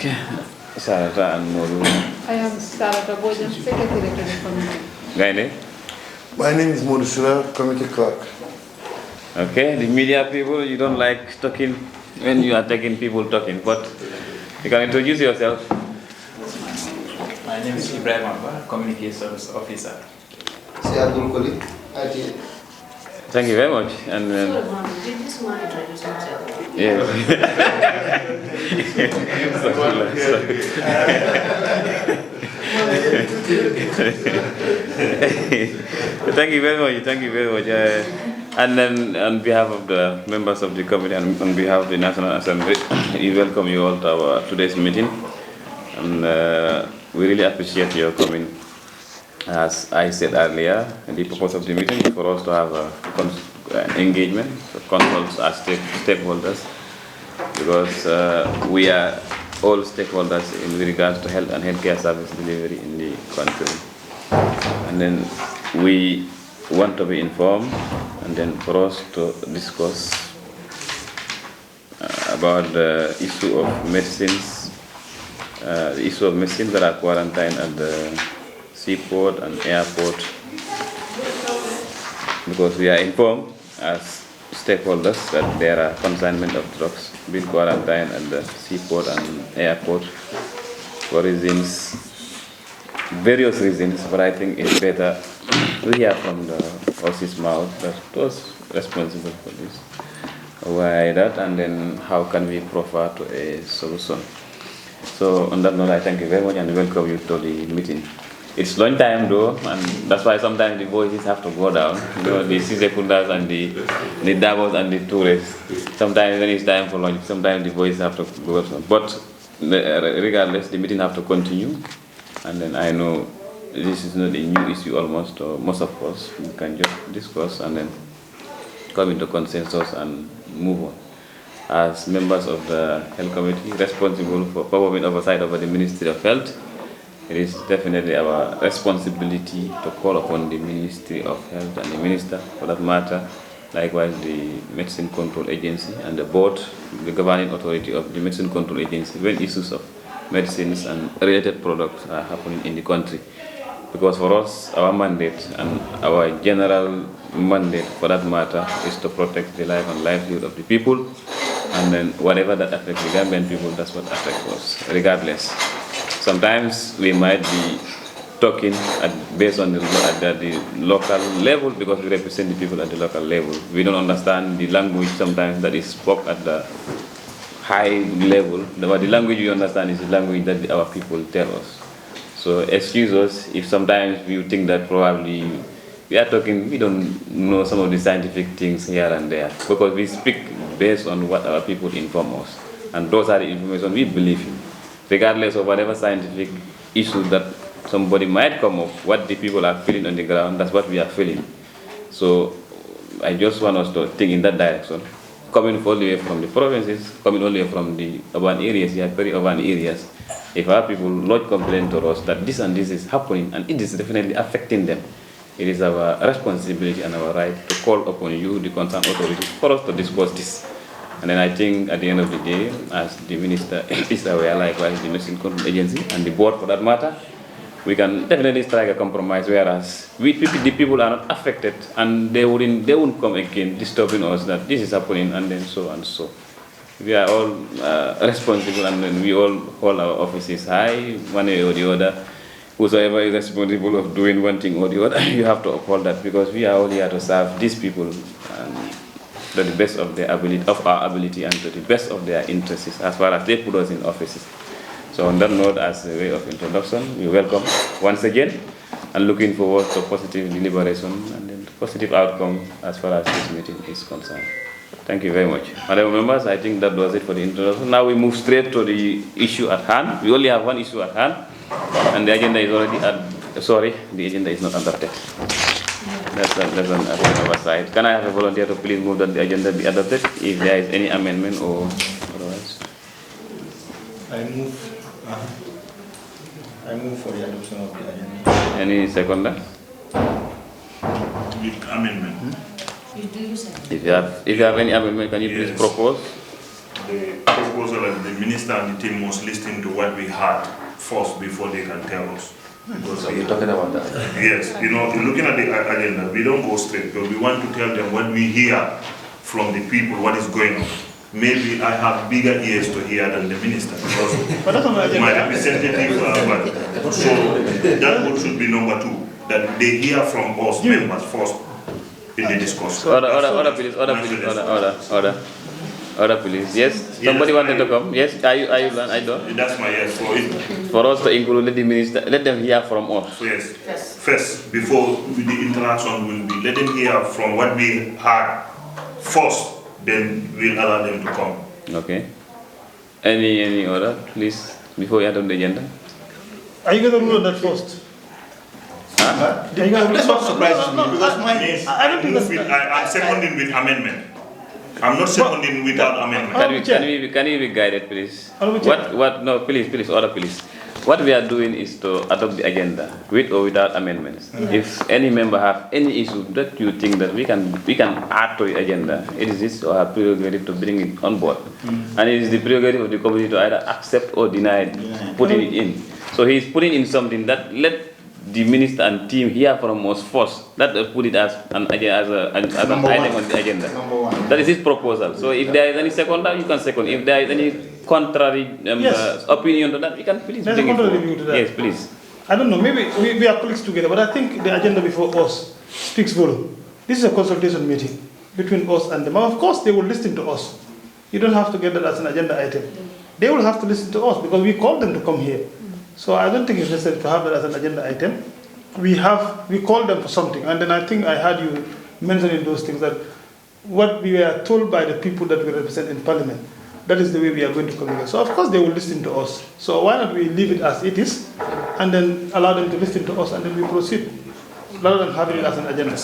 Okay. Sarata and Moru. I am Sarata Bojan, Secretary to the committee. Gaine? My name is Modusura, committee clerk. Okay, the media people, you don't like talking when you are taking people talking, but you can introduce yourself. My name is Ibrahim Abba, Communications Officer. Abdul Koli, IT. Thank you very much. And Sorry, Mom, did this man introduce himself? yes. Thank you very much. Thank you very much. And then, on behalf of the members of the committee and on behalf of the National Assembly, we welcome you all to our today's meeting. And we really appreciate your coming. As I said earlier, the purpose of the meeting is for us to have engagement, consult as stakeholders, because we are all stakeholders in regards to health and healthcare service delivery in the country. And then we want to be informed, and then for us to discuss about the issue of medicines, that are quarantined at the seaport and airport, because we are informed as stakeholders that there are consignment of drugs being quarantined at the seaport and airport for reasons, various reasons, but I think it's better to hear from the horse's mouth that was responsible for this, why that, and then how can we proffer to a solution. So on that note, I thank you very much and welcome you to the meeting. It's lunch time though, and that's why sometimes the voices have to go down. You know, the Sisekundas and the Davos and the tourists. Sometimes when it's time for lunch, sometimes the voices have to go down. But regardless, the meeting have to continue. And then I know this is not a new issue almost, or most of us. We can just discuss and then come into consensus and move on. As members of the Health Committee responsible for performing oversight over the Ministry of Health, it is definitely our responsibility to call upon the Ministry of Health and the Minister, for that matter, likewise the Medicine Control Agency and the board, the governing authority of the Medicine Control Agency, when issues of medicines and related products are happening in the country. Because for us, our mandate and our general mandate, for that matter, is to protect the life and livelihood of the people, and then whatever that affects the Gambian people, that's what affects us, regardless. Sometimes we might be talking based on the local level, because we represent the people at the local level. We don't understand the language sometimes that is spoke at the high level, but the language we understand is the language that our people tell us. So excuse us if sometimes we think that probably we are talking, we don't know some of the scientific things here and there, because we speak based on what our people inform us. And those are the information we believe in. Regardless of whatever scientific issue that somebody might come up, what the people are feeling on the ground, that's what we are feeling. So I just want us to think in that direction. Coming all the way from the provinces, coming all the way from the urban areas, peri-urban areas, if our people lodge complaint to us that this and this is happening and it is definitely affecting them, it is our responsibility and our right to call upon you, the concerned authorities, for us to discuss this. And then I think at the end of the day, as the minister is aware, likewise the Medicine Control Agency and the board for that matter, we can definitely strike a compromise, whereas the people are not affected, and they won't come again disturbing us that this is happening and then so and so. We are all responsible, and then we all hold our offices high, one way or the other. Whosoever is responsible of doing one thing or the other, you have to uphold that, because we are all here to serve these people to the best of their ability, of our ability, and to the best of their interests, as far as they put us in offices. So on that note, as a way of introduction, we welcome once again, and looking forward to positive deliberation and then positive outcome as far as this meeting is concerned. Thank you very much. Madam members, I think that was it for the introduction. Now we move straight to the issue at hand. We only have one issue at hand, and the agenda is already the agenda is not adopted. That's an oversight. Can I have a volunteer to please move that the agenda be adopted if there is any amendment or otherwise? I move for the adoption of the agenda. Any seconder? With amendment. If you have any amendment, can you please propose? the proposal that the minister and the team must listen to what we heard first before they can tell us. Because So you're talking about that? yes, you know, looking at the agenda, we don't go straight, but we want to tell them what we hear from the people, what is going on. Maybe I have bigger ears to hear than the minister, because my representative, so that should be number 2, that they hear from us members first in the discussion. Order, please. Order, please. Yes, somebody wanted to come. Yes, are you done? I don't. That's my yes for it. For us to include the minister, let them hear from us. So yes, first, before the interaction will be, let them hear from what we heard first, then we'll allow them to come. Okay. Any order, please, before we enter the agenda? Are you going to rule on that first? Huh? That's what surprises me, because I don't think that's... I'm seconding with amendment. I'm not seconding without amendment. Can we be guided, please? Honorable Chair. No, please, order, please. What we are doing is to adopt the agenda with or without amendments. If any member have any issue that you think that we can add to the agenda, it is his or her prerogative to bring it on board. And it is the prerogative of the committee to either accept or deny it, putting it in. So he is putting in something that let the minister and team hear from us first. That put it as an item on the agenda. That is his proposal. So if there is any second, you can second. If there is any contrary opinion to that, we can please bring it forward. Yes, please. I don't know, maybe we are colleagues together, but I think the agenda before us speaks volume. This is a consultation meeting between us and them. Of course, they will listen to us. You don't have to get that as an agenda item. They will have to listen to us because we called them to come here. So I don't think it's necessary to have that as an agenda item. We called them for something, and then I think I heard you mentioning those things, that what we were told by the people that we represent in Parliament, that is the way we are going to communicate. So of course they will listen to us. So why not we leave it as it is, and then allow them to listen to us, and then we proceed, rather than having it as an agenda.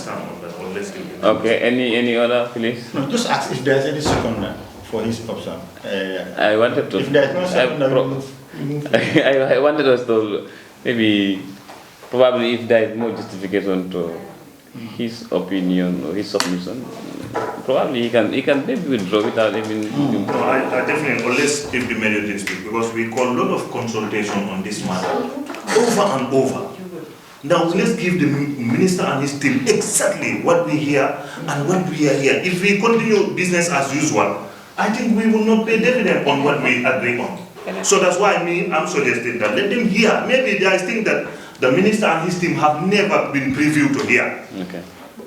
Okay, any other, please? No, just ask if there's any second for his option. I wanted to. If there's no second, we move. I wanted us to maybe, probably if there is more justification to his opinion or his submission, probably he can maybe withdraw without even. No, I definitely, unless if the mayor did speak, because we call a lot of consultation on this matter over and over. Now let's give the minister and his team exactly what we hear and what we are here. If we continue business as usual, I think we will not pay dividend on what we agree on. So that's why I'm suggesting that let them hear. Maybe there is things that the minister and his team have never been previewed to hear. Okay.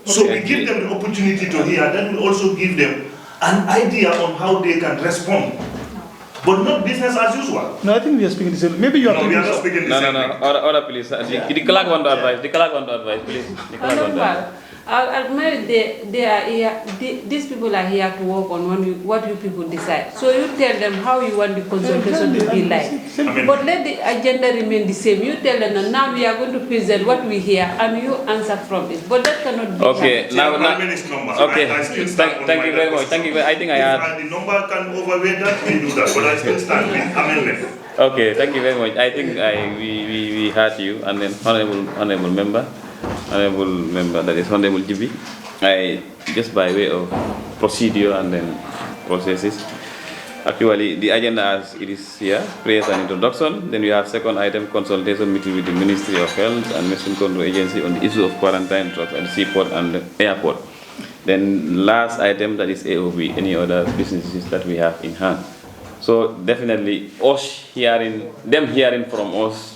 So we give them the opportunity to hear. That will also give them an idea on how they can respond. But not business as usual. No, I think we are speaking the same. Maybe you are. No, we are not speaking the same. No. Order, please. The clerk want to advise. The clerk want to advise, please. The clerk want to advise. They are here. These people are here to work on what you people decide. So you tell them how you want the consultation to be like. But let the agenda remain the same. You tell them that now we are going to present what we hear and you answer from it. But that cannot be. Okay. Now. Okay. Thank you very much. Thank you. I think I had. The number can overweigh that. We do that. But I still stand with amendment. Okay. Thank you very much. I think we heard you, and then honorable member, that is Honorable GB. I just by way of procedure and then processes. Actually, the agenda as it is here, prayers and introduction. Then we have second item, consultation meeting with the Ministry of Health and Mission Control Agency on the issue of quarantine trucks at the seaport and the airport. Then last item, that is AOB, any other businesses that we have in hand. So definitely them hearing from us,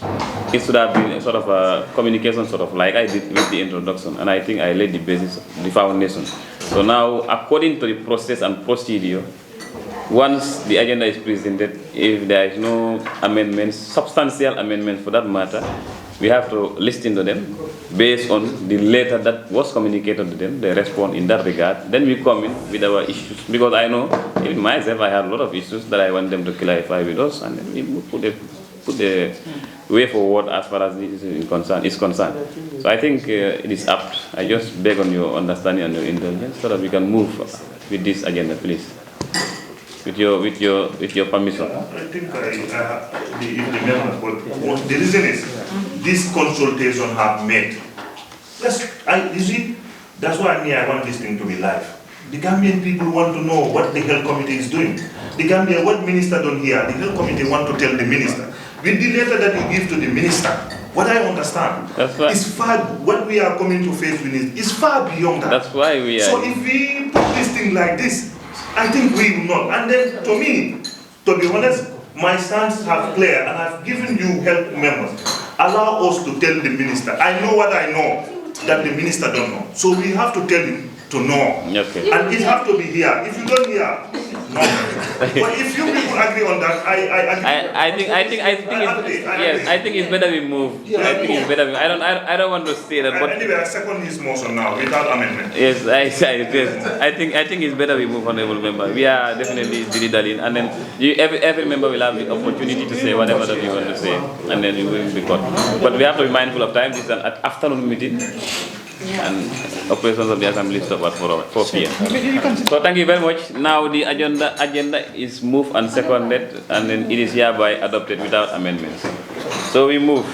it should have been a sort of a communication, sort of like I did with the introduction, and I think I laid the basis, the foundation. So now, according to the process and procedure, once the agenda is presented, if there is no amendments, substantial amendments for that matter, we have to listen to them based on the letter that was communicated to them. They respond in that regard. Then we come in with our issues, because I know, even myself, I have a lot of issues that I want them to clarify with us, and then we put the way forward as far as this is concerned. So I think it is apt. I just beg on your understanding and your indulgence so that we can move with this agenda, please. With your permission. I think the members, but the reason is this consultation have made. That's why I want this thing to be live. The Gambian people want to know what the health committee is doing. The Gambia, what minister don't hear, the health committee want to tell the minister. With the letter that you give to the minister, what I understand is far, what we are coming to face with is far beyond that. That's why we are. So if we put this thing like this, I think we will not. And then to me, to be honest, my stance have clear, and I've given you health members. Allow us to tell the minister. I know what I know that the minister don't know. So we have to tell him to know. Okay. And it have to be here. If you don't hear, no. But if you people agree on that, I think it's better we move. I think it's better. I don't want to say that. But anyway, I second his motion now without amendment. Yes, I think it's better we move, honorable member. We are definitely dilly-dallying, and then every member will have the opportunity to say whatever that you want to say, and then you will be caught. But we have to be mindful of time. This is an afternoon meeting. And operations of the assembly stop at 4 p.m. So thank you very much. Now the agenda is moved and seconded, and then it is hereby adopted without amendments. So we move.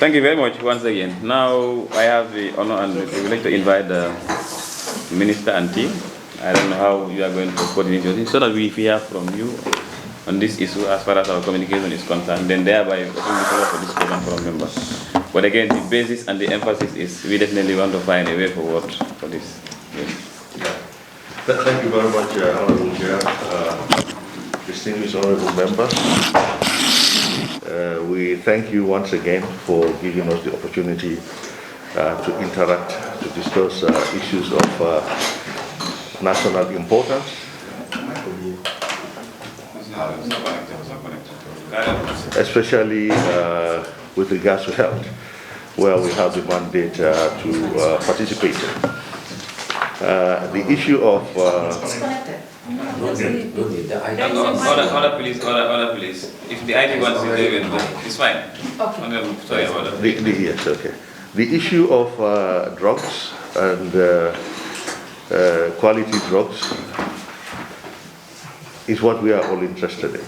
Thank you very much once again. Now I have the honor and the privilege to invite the minister and team. I don't know how you are going to coordinate your thing so that we hear from you on this issue as far as our communication is concerned, then thereby open the floor for discussion from members. But again, the basis and the emphasis is we definitely want to find a way forward for this. Yes. Thank you very much, Honorable Chair, distinguished honorable members. We thank you once again for giving us the opportunity to interact, to discuss issues of national importance. Especially with regards to health, where we have the mandate to participate. The issue of Order, please. If the IT wants to do it, it's fine. Okay. Sorry about that. Yes, okay. The issue of drugs and quality drugs is what we are all interested in.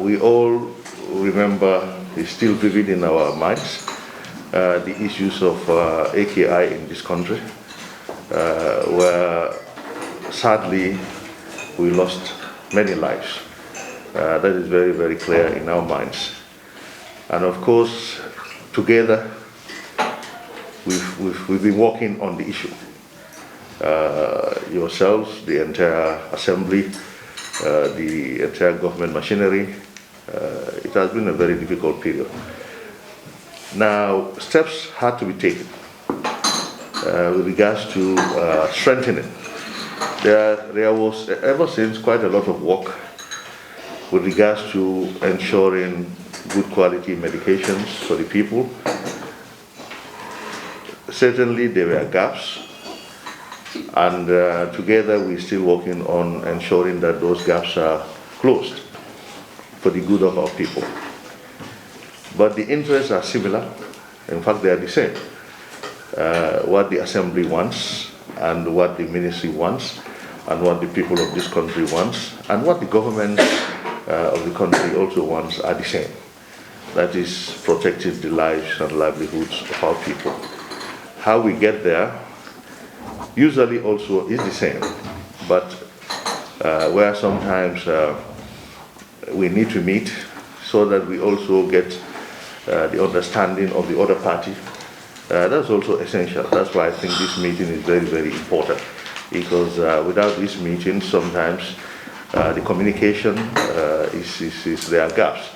We all remember, it's still vivid in our minds, the issues of AKI in this country, where sadly we lost many lives. That is very, very clear in our minds. And of course, together, we've been working on the issue. Yourselves, the entire assembly, the entire government machinery. It has been a very difficult period. Now, steps had to be taken with regards to strengthening. There was, ever since, quite a lot of work with regards to ensuring good quality medications for the people. Certainly, there were gaps. And together we're still working on ensuring that those gaps are closed for the good of our people. But the interests are similar. In fact, they are the same. What the Assembly wants, and what the Ministry wants, and what the people of this country wants, and what the government of the country also wants are the same. That is protecting the lives and livelihoods of our people. How we get there usually also is the same, but where sometimes we need to meet so that we also get the understanding of the other party. That's also essential. That's why I think this meeting is very, very important, because without this meeting, sometimes the communication there are gaps.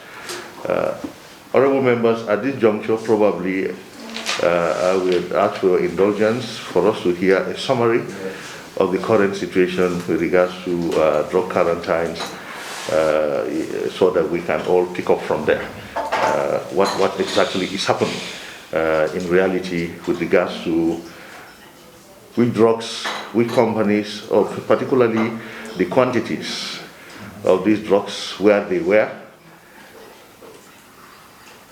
Honorable members, at this juncture, probably I will ask for your indulgence for us to hear a summary of the current situation with regards to drug quarantines, so that we can all pick up from there what exactly is happening in reality with regards to which drugs, which companies, or particularly the quantities of these drugs, where they were,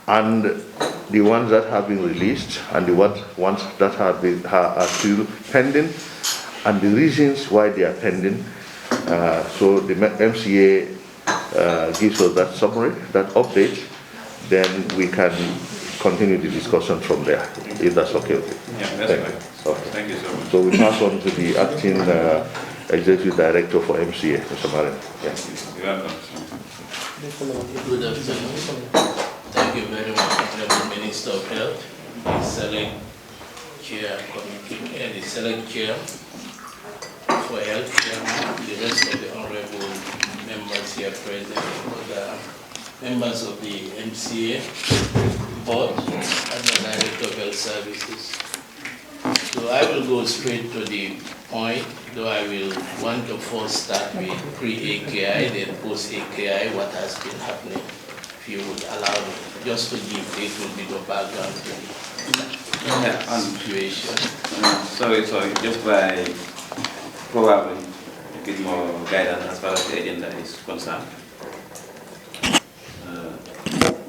and the ones that have been released and the ones that are still pending, and the reasons why they are pending. So the MCA gives us that summary, that update, then we can continue the discussion from there, if that's okay with you. Yeah, that's Thank right. you. Okay. Thank you so much. So we pass on to the acting executive director for MCA, Mr. Marin. Yeah. You're welcome. Good afternoon. Thank you very much, Honorable Minister of Health, the select chair committee, and the select chair for health chairman, the rest of the honorable members here present, the members of the MCA board, and the director of health services. So I will go straight to the point, though I will want to first start with pre-AKI, then post-AKI, what has been happening, if you would allow me, just to give a little bit of background to the situation. Sorry, just by probably a bit more guidance as far as the agenda is concerned.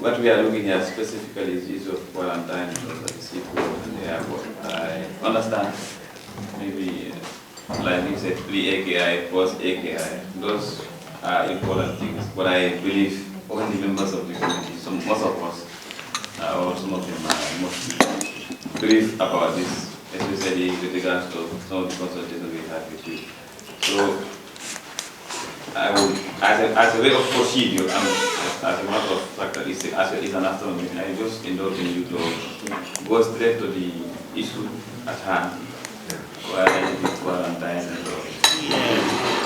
What we are looking at specifically is the issue of quarantine at the seaport and the airport. I understand maybe, like you said, pre-AKI, post-AKI, those are important things, but I believe only members of the community, most of us, or some of them are mostly brief about this, especially with regards to some of the consultations we had with you. So, I would, as a way of procedure, and as a matter of fact, that it's an afternoon meeting, I just indulge in you to go straight to the issue at hand, where it is quarantine and all.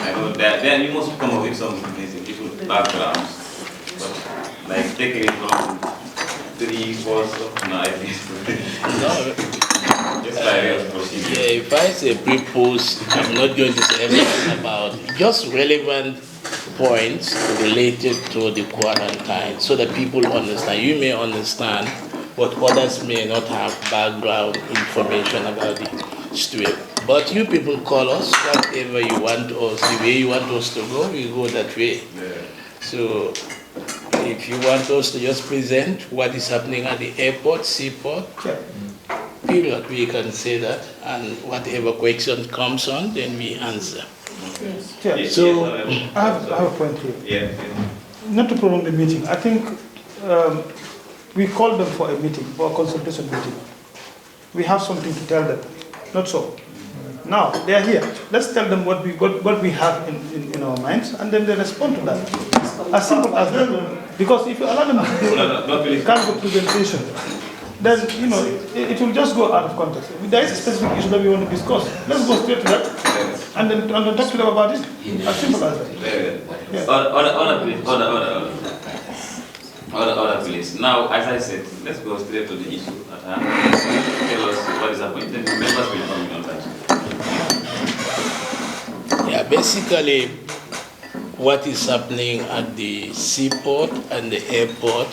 I know that then you must come up with some different backgrounds, but like taking it from 3/4 of night. Just by way of procedure. Yeah, if I say pre-post, I'm not going to say everything about just relevant points related to the quarantine so that people understand. You may understand, but others may not have background information about the situation. But you people call us, whatever you want us, the way you want us to go, we go that way. So if you want us to just present what is happening at the airport, seaport, period, we can say that, and whatever question comes on, then we answer. Yeah, so I have a point here. Not to prolong the meeting, I think we called them for a meeting, for a consultation meeting. We have something to tell them, not so. Now, they are here. Let's tell them what we have in our minds, and then they respond to that. As simple as that. Because if you allow them to do kind of a presentation, then, you know, it will just go out of context. If there is a specific issue that we want to discuss, let's go straight to that, and then talk to them about it. As simple as that. Order, please. Now, as I said, let's go straight to the issue at hand. Tell us what is happening. Then members will come in on that. Yeah, basically, what is happening at the seaport and the airport,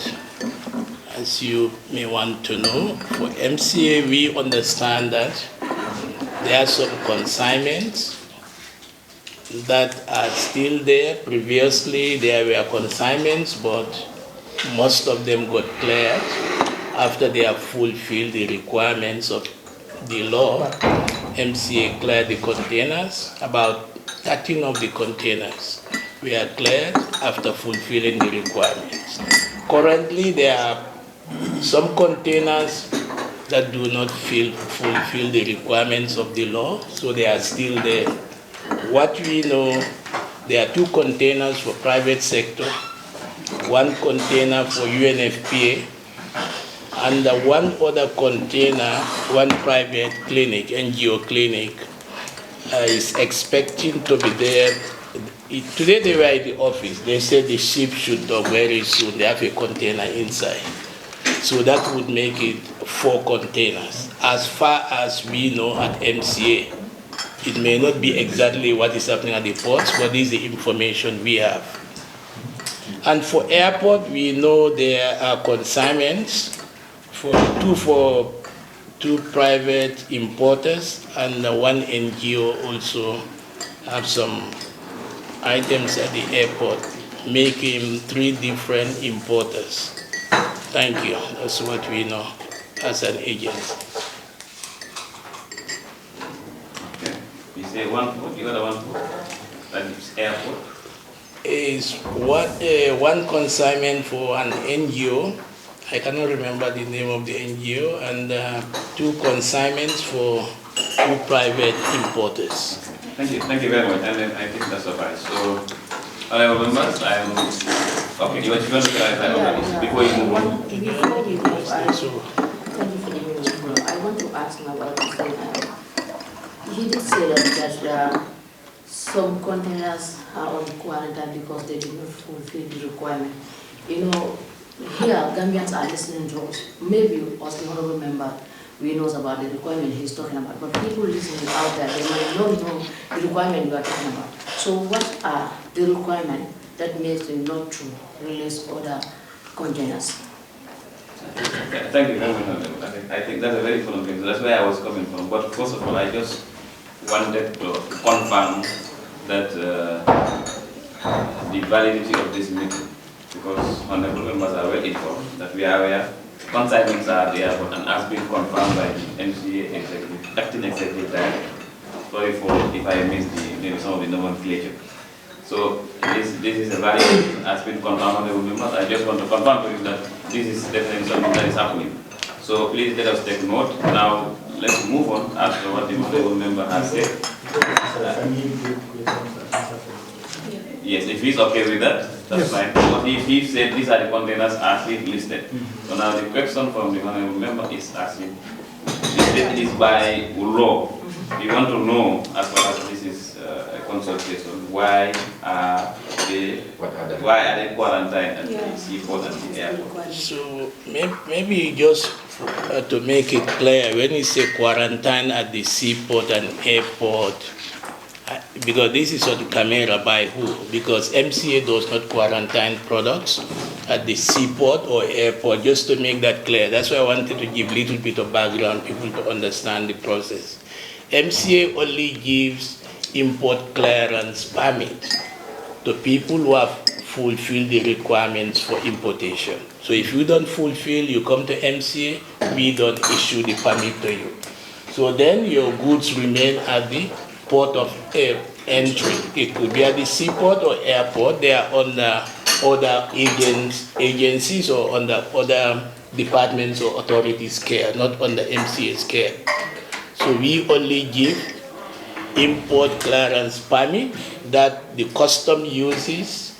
as you may want to know, for MCA, we understand that there are some consignments that are still there. Previously, there were consignments, but most of them got cleared after they have fulfilled the requirements of the law. MCA cleared the containers. About 13 of the containers were cleared after fulfilling the requirements. Currently, there are some containers that do not fulfill the requirements of the law, so they are still there. What we know, there are 2 containers for private sector, 1 container for UNFPA, and one other container, 1 private clinic, NGO clinic, is expecting to be there. Today they were at the office. They said the ship should dock very soon. They have a container inside. So that would make it 4 containers. As far as we know at MCA, it may not be exactly what is happening at the ports, but this is the information we have. And for airport, we know there are consignments for two private importers, and 1 NGO also have some items at the airport, making 3 different importers. Thank you. That's what we know as an agency. Okay. You say 1 port, the other 1 port? That is airport? Is one consignment for an NGO, I cannot remember the name of the NGO, and 2 consignments for 2 private importers. Thank you very much, and then I think that's suffice. So, honorable members, okay, you want to clarify before you move on? Before we move, thank you for the minute. I want to ask now what you said. He did say that some containers are on quarantine because they did not fulfill the requirement. You know, here Gambians are listening to us. Maybe as the honorable member, we knows about the requirement he's talking about, but people listening out there, they might not know the requirement you are talking about. So what are the requirements that makes them not to release other containers? Thank you very much. I think that's a very important thing. So that's where I was coming from. But first of all, I just wanted to confirm that the validity of this meeting, because honorable members are well informed that we are aware consignments are there, but and has been confirmed by the MCA executive, acting executive director. Sorry for if I missed maybe some of the nomenclature. So this is a valid, has been confirmed, honorable members. I just want to confirm to you that this is definitely something that is happening. So please let us take note. Now let's move on after what the honorable member has said. Yes, if he's okay with that, that's fine. But if he said these are the containers as he listed. So now the question from the honorable member is asking, it is by law. We want to know, as far as this is a consultation, why are they quarantined at the seaport and the airport? So maybe just to make it clear, when you say quarantine at the seaport and airport, because this is on camera, by who? Because MCA does not quarantine products at the seaport or airport, just to make that clear. That's why I wanted to give a little bit of background, people to understand the process. MCA only gives import clearance permit to people who have fulfilled the requirements for importation. So if you don't fulfill, you come to MCA, we don't issue the permit to you. So then your goods remain at the port of entry. It could be at the seaport or airport. They are under other agencies or under other departments or authorities' care, not under MCA's care. So we only give import clearance permit that the custom uses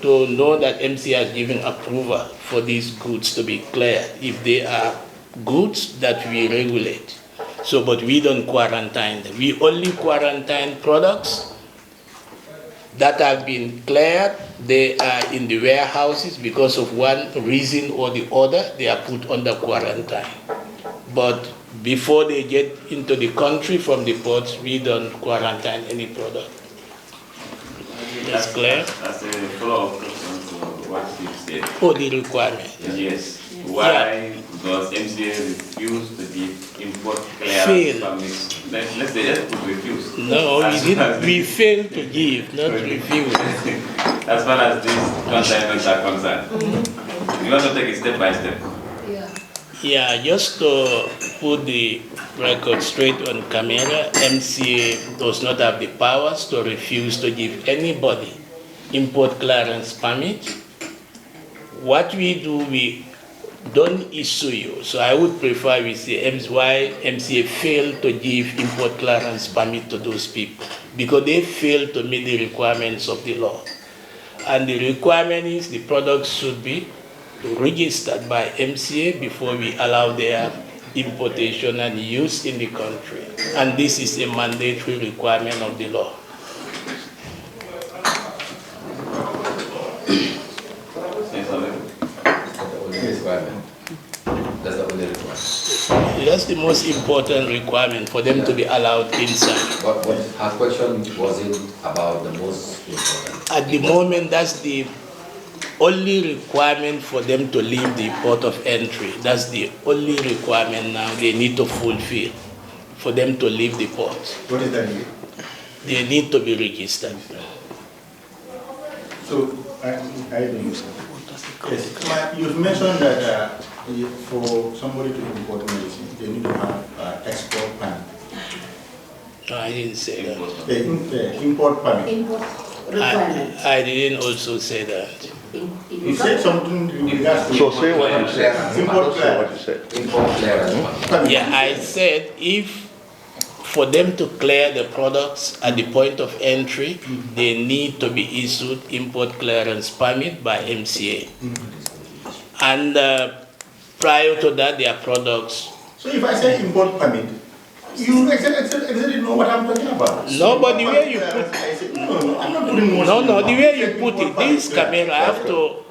to know that MCA has given approval for these goods to be cleared if they are goods that we regulate. So, but we don't quarantine them. We only quarantine products that have been cleared. They are in the warehouses because of one reason or the other, they are put under quarantine. But before they get into the country from the ports, we don't quarantine any product. That's clear? That's a follow-up question to what you said. Oh, the requirement. Yes. Why does MCA refuse to give import clearance permits? Let's put refuse. No, we fail to give, not refuse. As far as these consignments are concerned. You want to take it step by step? Yeah, just to put the record straight on camera, MCA does not have the powers to refuse to give anybody import clearance permit. What we do, we don't issue you. So I would prefer we say why MCA failed to give import clearance permit to those people, because they failed to meet the requirements of the law. And the requirement is the products should be registered by MCA before we allow their importation and use in the country. And this is a mandatory requirement of the law. That's the only requirement. That's the most important requirement for them to be allowed inside. But her question wasn't about the most important. At the moment, that's the only requirement for them to leave the port of entry. That's the only requirement now they need to fulfill for them to leave the port. What is that? They need to be registered. So, I don't know. Yes, you've mentioned that for somebody to import medicine, they need to have export permit. No, I didn't say that. The import permit. Import requirement. I didn't also say that. You said something in regards to... So say what you said. Import Say what you said. Import clearance. Yeah, I said if for them to clear the products at the point of entry, they need to be issued import clearance permit by MCA. And prior to that, their products. So if I say import permit, you exactly know what I'm talking about. No, but the way you put no, I'm not putting more. No, the way you put it, this camera, I have to.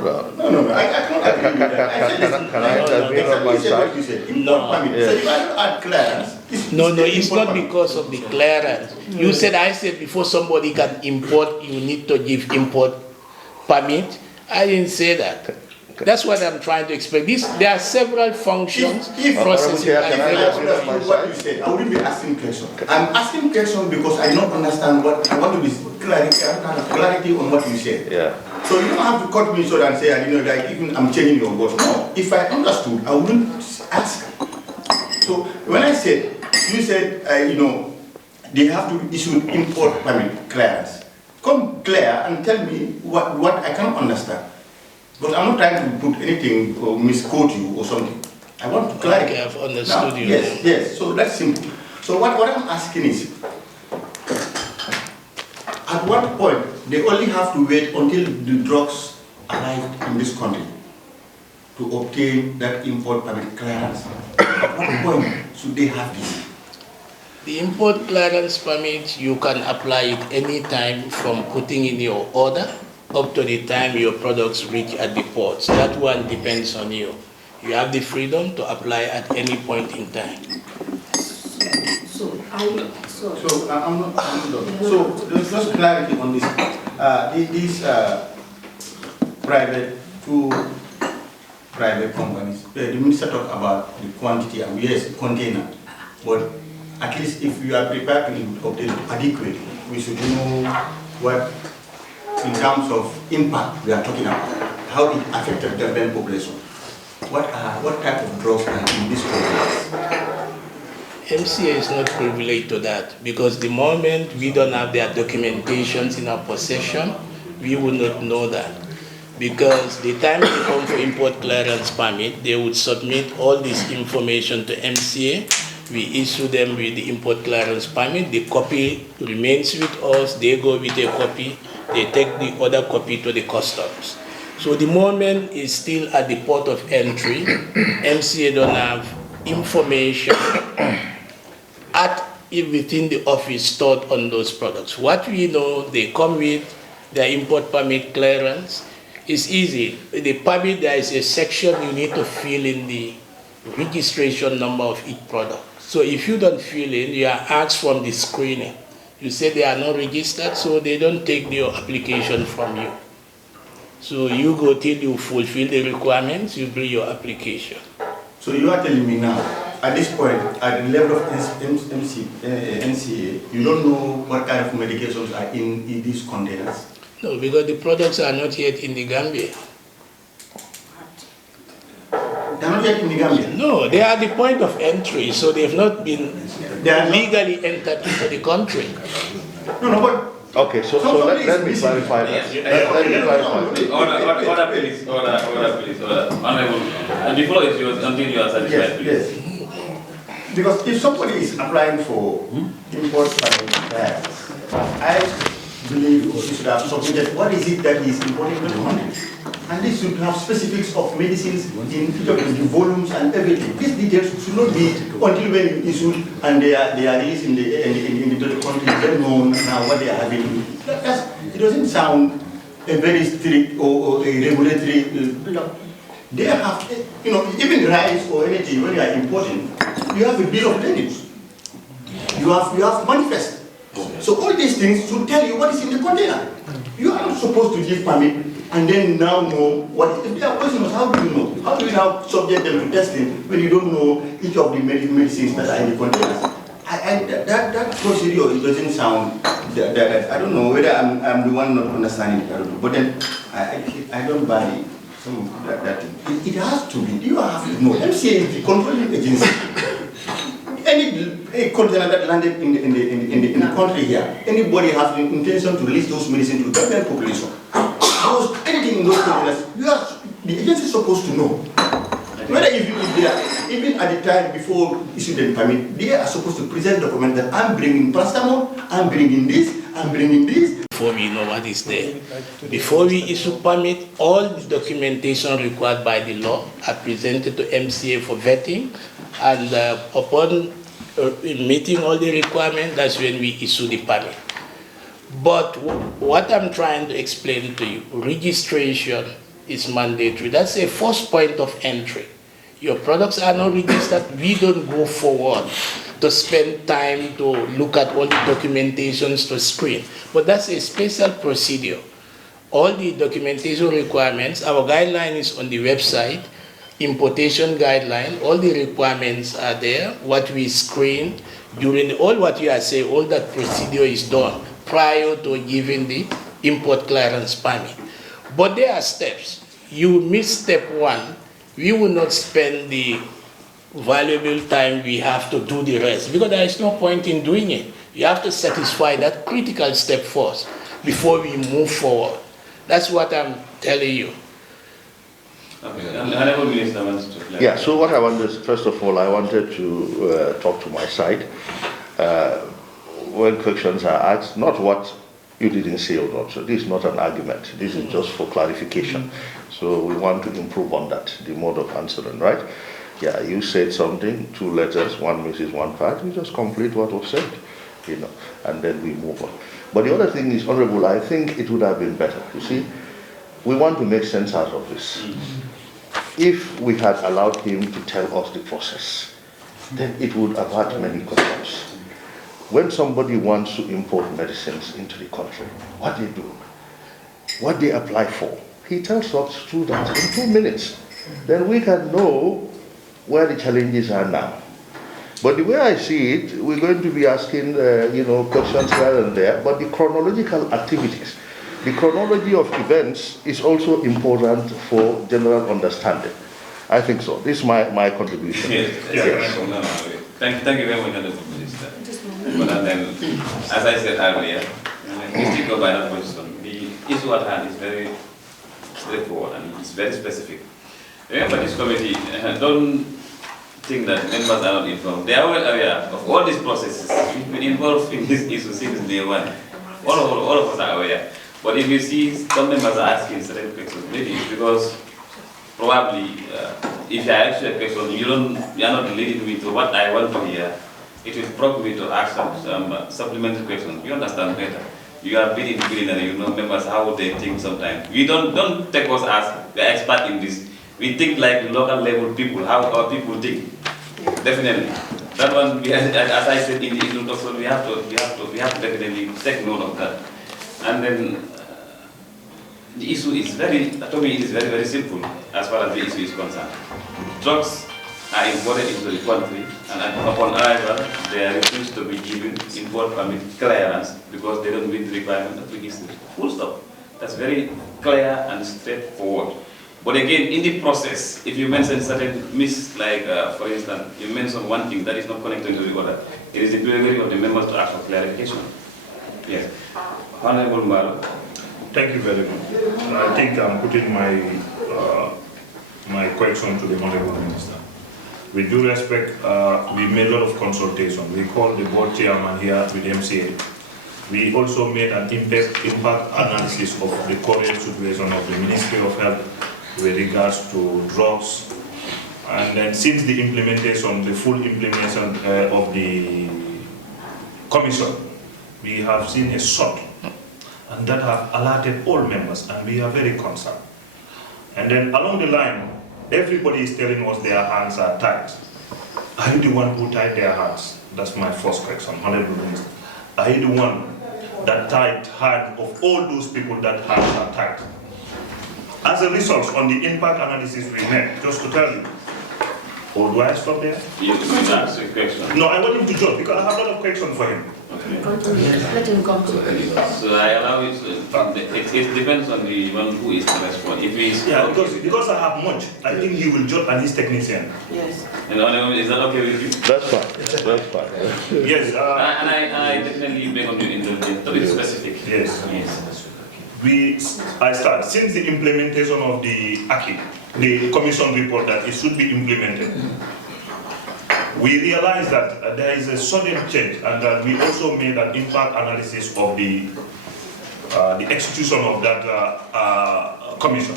No, I can't agree with that. Can I intervene on my side? Import permit. So if I don't add clearance, No, it's not because of the clearance. You said, I said before somebody can import, you need to give import permit. I didn't say that. That's what I'm trying to explain. There are several functions. Processing. I understood what you said. I wouldn't be asking questions. I'm asking questions because I don't understand what I want to be clarity on what you said. Yeah. So you don't have to cut me short and say, like even I'm changing your words. No. If I understood, I wouldn't ask. So when I said, you said, they have to issue import permit clearance. Come clear and tell me what I cannot understand. But I'm not trying to put anything or misquote you or something. I want to clarify. Okay, I've understood you. Yes, so that's simple. So what I'm asking is, at what point they only have to wait until the drugs arrive in this country to obtain that import permit clearance? At what point should they have this? The import clearance permit, you can apply it anytime from putting in your order up to the time your products reach at the ports. That one depends on you. You have the freedom to apply at any point in time. So there's just clarity on this. These two private companies, the minister talked about the quantity and yes, container, but at least if you are prepared to obtain adequate, we should know what, in terms of impact we are talking about, how it affected the urban population. What type of drugs are in this program? MCA is not privileged to that because the moment we don't have their documentations in our possession, we will not know that. Because the time they come for import clearance permit, they would submit all this information to MCA. We issue them with the import clearance permit. The copy remains with us. They go with a copy. They take the other copy to the customs. So the moment is still at the port of entry, MCA don't have information within the office stored on those products. What we know, they come with their import permit clearance. It's easy. The permit, there is a section you need to fill in the registration number of each product. So if you don't fill in, you are asked from the screening. You say they are not registered, so they don't take your application from you. So you go till you fulfill the requirements, you bring your application. So you are telling me now, at this point, at the level of MCA, you don't know what kind of medications are in these containers? No, because the products are not yet in the Gambia. They're not yet in the Gambia? No, they are at the point of entry, so they've not been legally entered into the country. No, but... Okay, so let me clarify that. Let me clarify. Order, please. Order. Honorable. And the floor is yours until you are satisfied, please. Yes. Because if somebody is applying for import permit, I believe he should have submitted what is it that he is importing to the country. And this should have specifics of medicines in each of the volumes and everything. These details should not be until when you issue and they are released in the country, they know now what they are having. It doesn't sound a very strict or a regulatory law. They have, even rice or anything, when you are importing, you have a bill of lading. You have manifest. So all these things should tell you what is in the container. You are not supposed to give permit and then now know what. If they are questions, how do you know? How do you now subject them to testing when you don't know each of the medicines that are in the containers? That procedure, it doesn't sound. I don't know whether I'm the one not understanding it. I don't know. But then I don't buy some of that. It has to be. You have to know. MCA is the controlling agency. Any container that landed in the country here, anybody has the intention to release those medicines to the government population. anything in those containers, the agency is supposed to know. Whether even if they are, even at the time before issuing the permit, they are supposed to present documents that I'm bringing paracetamol, I'm bringing this, I'm bringing this. Before we know what is there, before we issue permit, all the documentation required by the law are presented to MCA for vetting, and upon meeting all the requirements, that's when we issue the permit. But what I'm trying to explain to you, registration is mandatory. That's a first point of entry. Your products are not registered, we don't go forward to spend time to look at all the documentations to screen. But that's a special procedure. All the documentation requirements, our guideline is on the website, importation guideline, all the requirements are there, what we screen during all what you are saying, all that procedure is done prior to giving the import clearance permit. But there are steps. You miss step one, we will not spend the valuable time we have to do the rest, because there is no point in doing it. You have to satisfy that critical step first before we move forward. That's what I'm telling you. Okay. Honorable Minister wants to clarify. Yeah, so what I wanted, first of all, I wanted to talk to my side. When questions are asked, not what you didn't say or not. So this is not an argument. This is just for clarification. So we want to improve on that, the mode of answering, right? Yeah, you said something, 2 letters, one misses one part. We just complete what was said, you know, and then we move on. But the other thing is, Honorable, I think it would have been better. You see, we want to make sense out of this. If we had allowed him to tell us the process, then it would avert many questions. When somebody wants to import medicines into the country, what they do, what they apply for, he tells us through that in 2 minutes. Then we can know where the challenges are now. But the way I see it, we're going to be asking, questions here and there, but the chronological activities, the chronology of events is also important for general understanding. I think so. This is my contribution. Yes. Thank you very much, Honorable Minister. But then, as I said earlier, we go by that question. The issue at hand is very straightforward and it's very specific. Remember, this committee, don't think that members are not informed. They are well aware of all these processes. We've been involved in this issue since day one. All of us are aware. But if you see some members are asking certain questions, maybe it's because probably if you ask a question, you are not leading me to what I want to hear. It will prompt me to ask some supplementary questions. You understand better. You are bidding, and you know members how they think sometimes. We don't take us as the expert in this. We think like local level people, how our people think. Definitely. That one, as I said in the introduction, we have to definitely take note of that. And then the issue is to me, it is very, very simple as far as the issue is concerned. Drugs are imported into the country, and upon arrival, they are refused to be given import permit clearance because they don't meet the requirement of registration. Full stop. That's very clear and straightforward. But again, in the process, if you mention certain for instance, you mention one thing that is not connected to the other, it is the prerogative of the members to ask for clarification. Yes. Honorable Mbalo. Thank you very much. I think I'm putting my question to the Honorable Minister. With due respect, we made a lot of consultation. We called the board chairman here with MCA. We also made an impact analysis of the current situation of the Ministry of Health with regards to drugs. And then since the implementation, the full implementation of the commission, we have seen a short, and that have alerted all members, and we are very concerned. And then along the line, everybody is telling us their hands are tied. Are you the one who tied their hands? That's my first question, Honorable Minister. Are you the one that tied hand of all those people that hands are tied? As a result, on the impact analysis we made, just to tell you, or do I stop there? You ask a question. No, I want him to judge because I have a lot of questions for him. Okay. Let him come to So I allow it. It depends on the one who is to respond. If he is because I have much, I think he will judge and he's technician. Yes. And is that okay with you? That's fine. That's fine. Yes. And I definitely beg on you indulgence to be specific. Yes. Yes. I start since the implementation of the ACI, the Commission report that it should be implemented. We realized that there is a sudden change, and that we also made an impact analysis of the execution of that commission.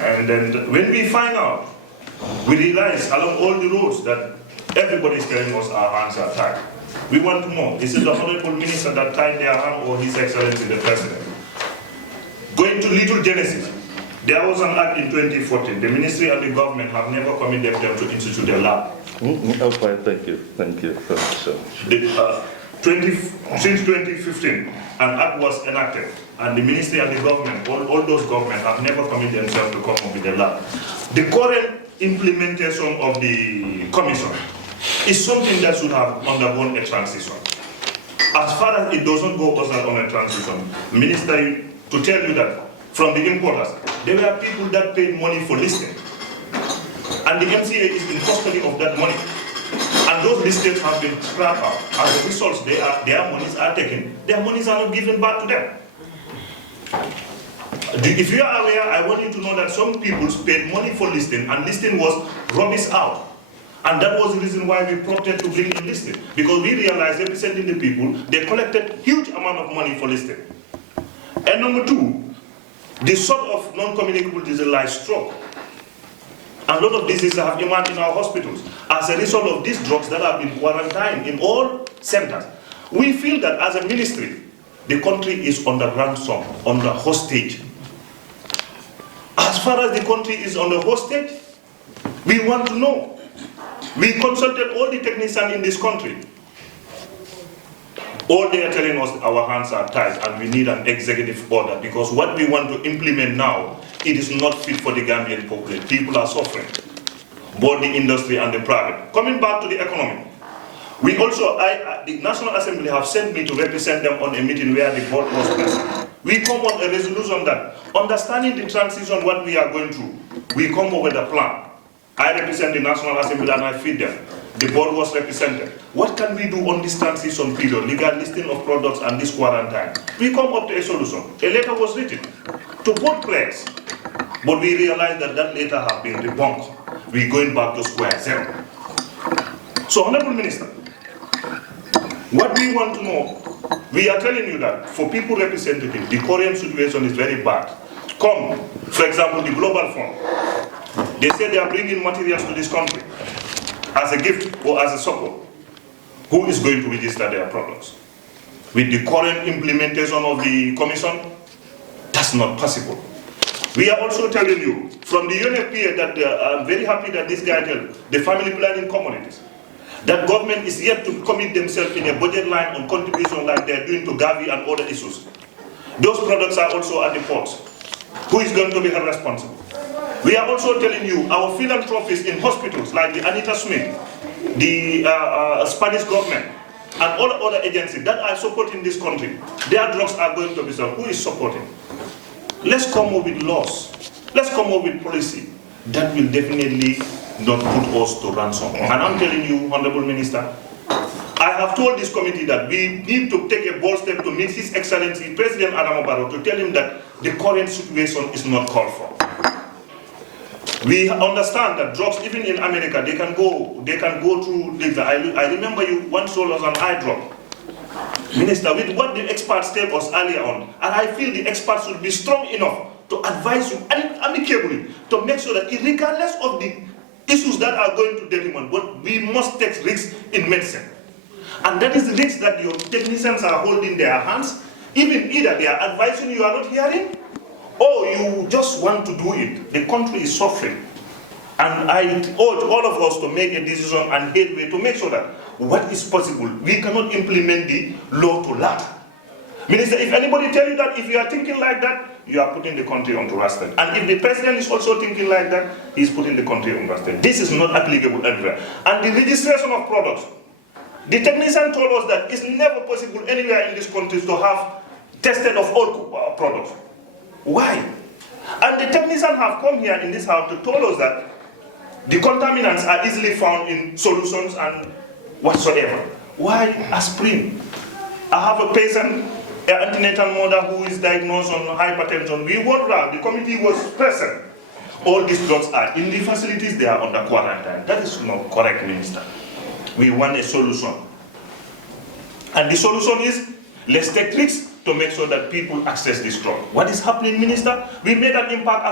And then when we find out, we realize along all the roads that everybody is telling us our hands are tied. We want to know, is it the Honorable Minister that tied their hand or His Excellency the President? Going to Little Genesis, there was an act in 2014. The Ministry and the government have never committed themselves to institute a lab. Oh, fine, thank you. Thank you. Since 2015, an act was enacted, and the Ministry and the government, all those governments have never committed themselves to come up with a lab. The current implementation of the commission is something that should have undergone a transition. As far as it doesn't go on a transition, Minister, to tell you that from the importers, there were people that paid money for listing. And the MCA is in custody of that money. And those listings have been scrapped out. As a result, their monies are taken, their monies are not given back to them. If you are aware, I want you to know that some people paid money for listing, and listing was rubbish out. And that was the reason why we opted to bring in listing. Because we realized, representing the people, they collected huge amount of money for listing. And number two, the sort of non-communicable disease like stroke. A lot of diseases have emerged in our hospitals as a result of these drugs that have been quarantined in all centers. We feel that as a ministry, the country is under ransom, under hostage. As far as the country is under hostage, we want to know. We consulted all the technicians in this country. All they are telling us, our hands are tied and we need an executive order, because what we want to implement now, it is not fit for the Gambian population. People are suffering, both the industry and the private. Coming back to the economy, we also, the National Assembly have sent me to represent them on a meeting where the board was present. We come on a resolution that, understanding the transition, what we are going through, we come up with a plan. I represent the National Assembly and I feed them. The board was represented. What can we do on this transition period, legal listing of products and this quarantine? We come up to a solution. A letter was written to both players, but we realized that that letter has been debunked. We're going back to square zero. So, Honorable Minister, what we want to know, we are telling you that for people representative, the current situation is very bad. Come, for example, the Global Fund. They say they are bringing materials to this country as a gift or as a support. Who is going to register their products? With the current implementation of the commission, that's not possible. We are also telling you from the UNFPA that I'm very happy that this guy tells the family planning communities that government is yet to commit themselves in a budget line on contribution like they're doing to Gavi and other issues. Those products are also at the ports. Who is going to be held responsible? We are also telling you our philanthropists in hospitals like the Anita Smith, the Spanish government, and all other agencies that are supporting this country, their drugs are going to be sold. Who is supporting? Let's come up with laws. Let's come up with policy that will definitely not put us to ransom. And I'm telling you, Honorable Minister, I have told this committee that we need to take a bold step to meet His Excellency President Adama Barrow to tell him that the current situation is not called for. We understand that drugs, even in America, they can go through this. I remember you once told us an eye drop. Minister, with what the experts tell us earlier on, and I feel the experts should be strong enough to advise you amicably to make sure that regardless of the issues that are going to detriment, but we must take risks in medicine. And that is the risk that your technicians are holding their hands. Even either they are advising you are not hearing, or you just want to do it. The country is suffering. And I urge all of us to make a decision and headway to make sure that what is possible, we cannot implement the law to law. Minister, if anybody tell you that, if you are thinking like that, you are putting the country on rusted. And if the president is also thinking like that, he is putting the country on rusted. This is not applicable everywhere. And the registration of products, the technician told us that it's never possible anywhere in this country to have tested of all products. Why? And the technicians have come here in this house to tell us that the contaminants are easily found in solutions and whatsoever. Why aspirin? I have a patient an antenatal mother who is diagnosed on hypertension. We went round, the committee was present. All these drugs are in the facilities, they are under quarantine. That is not correct, Minister. We want a solution. And the solution is, let's take risks to make sure that people access this drug. What is happening, Minister? We made an impact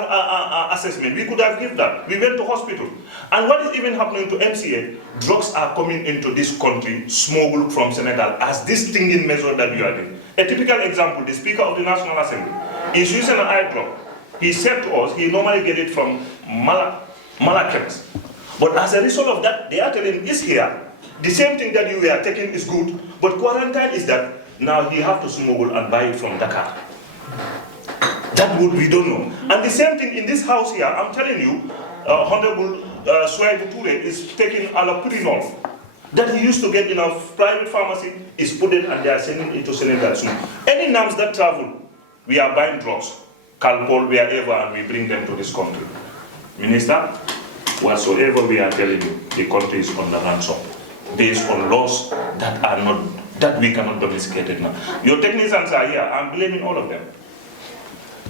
assessment. We could have given that. We went to hospital. And what is even happening to MCA? Drugs are coming into this country, smuggled from Senegal, as this stinging measure that you are doing. A typical example, the Speaker of the National Assembly is using an eye drop. He said to us, he normally get it from Malakens. But as a result of that, they are telling him, it's here. The same thing that you were taking is good, but quarantine is that now he have to smuggle and buy it from Dakar. That would we don't know. And the same thing in this house here, I'm telling you, Honorable Swaibu Toure is taking allopurinol that he used to get in a private pharmacy, is put it and they are sending it to Senegal soon. Any NAMs that travel, we are buying drugs, Calpol, wherever, and we bring them to this country. Minister, whatsoever we are telling you, the country is under ransom, based on laws that are not, that we cannot domesticate it now. Your technicians are here, I'm blaming all of them.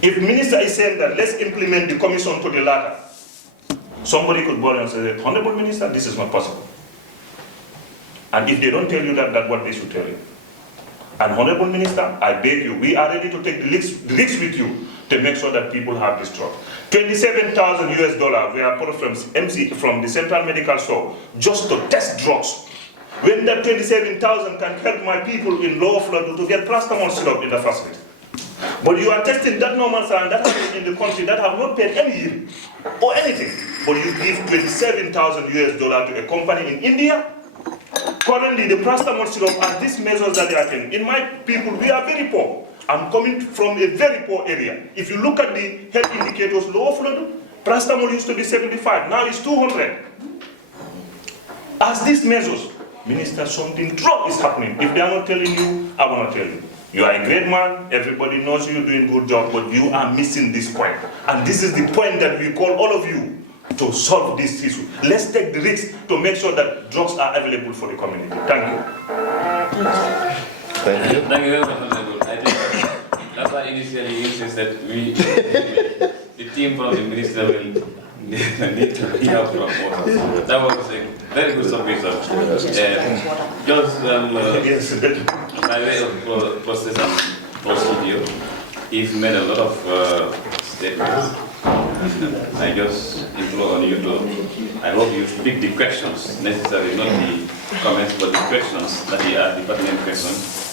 If the minister is saying that let's implement the commission to the latter, somebody could borrow and say, Honorable Minister, this is not possible. And if they don't tell you that, that's what they should tell you. And Honorable Minister, I beg you, we are ready to take the risks with you to make sure that people have this drug. $27,000 US were put from the Central Medical Store just to test drugs. When that 27,000 can help my people in lower flood to get paracetamol syrup in the facility. But you are testing that normal sign that happens in the country that have not paid any yield or anything. But you give $27,000 US to a company in India. Currently, the paracetamol syrup and these measures that they are taking, in my people, we are very poor. I'm coming from a very poor area. If you look at the health indicators, lower flood, paracetamol used to be 75, now it's 200. As these measures, Minister, something wrong is happening. If they are not telling you, I will not tell you. You are a great man, everybody knows you're doing a good job, but you are missing this point. And this is the point that we call all of you to solve this issue. Let's take the risk to make sure that drugs are available for the community. Thank you. Thank you. Thank you very much, Honorable. I think that's why initially you insisted we, the team from the minister will need to hear from us. That was a very good submission. Just by way of process and procedure, he's made a lot of statements. I just implore on you to, I hope you pick the questions necessary, not the comments, but the questions that he asked, the pertinent questions.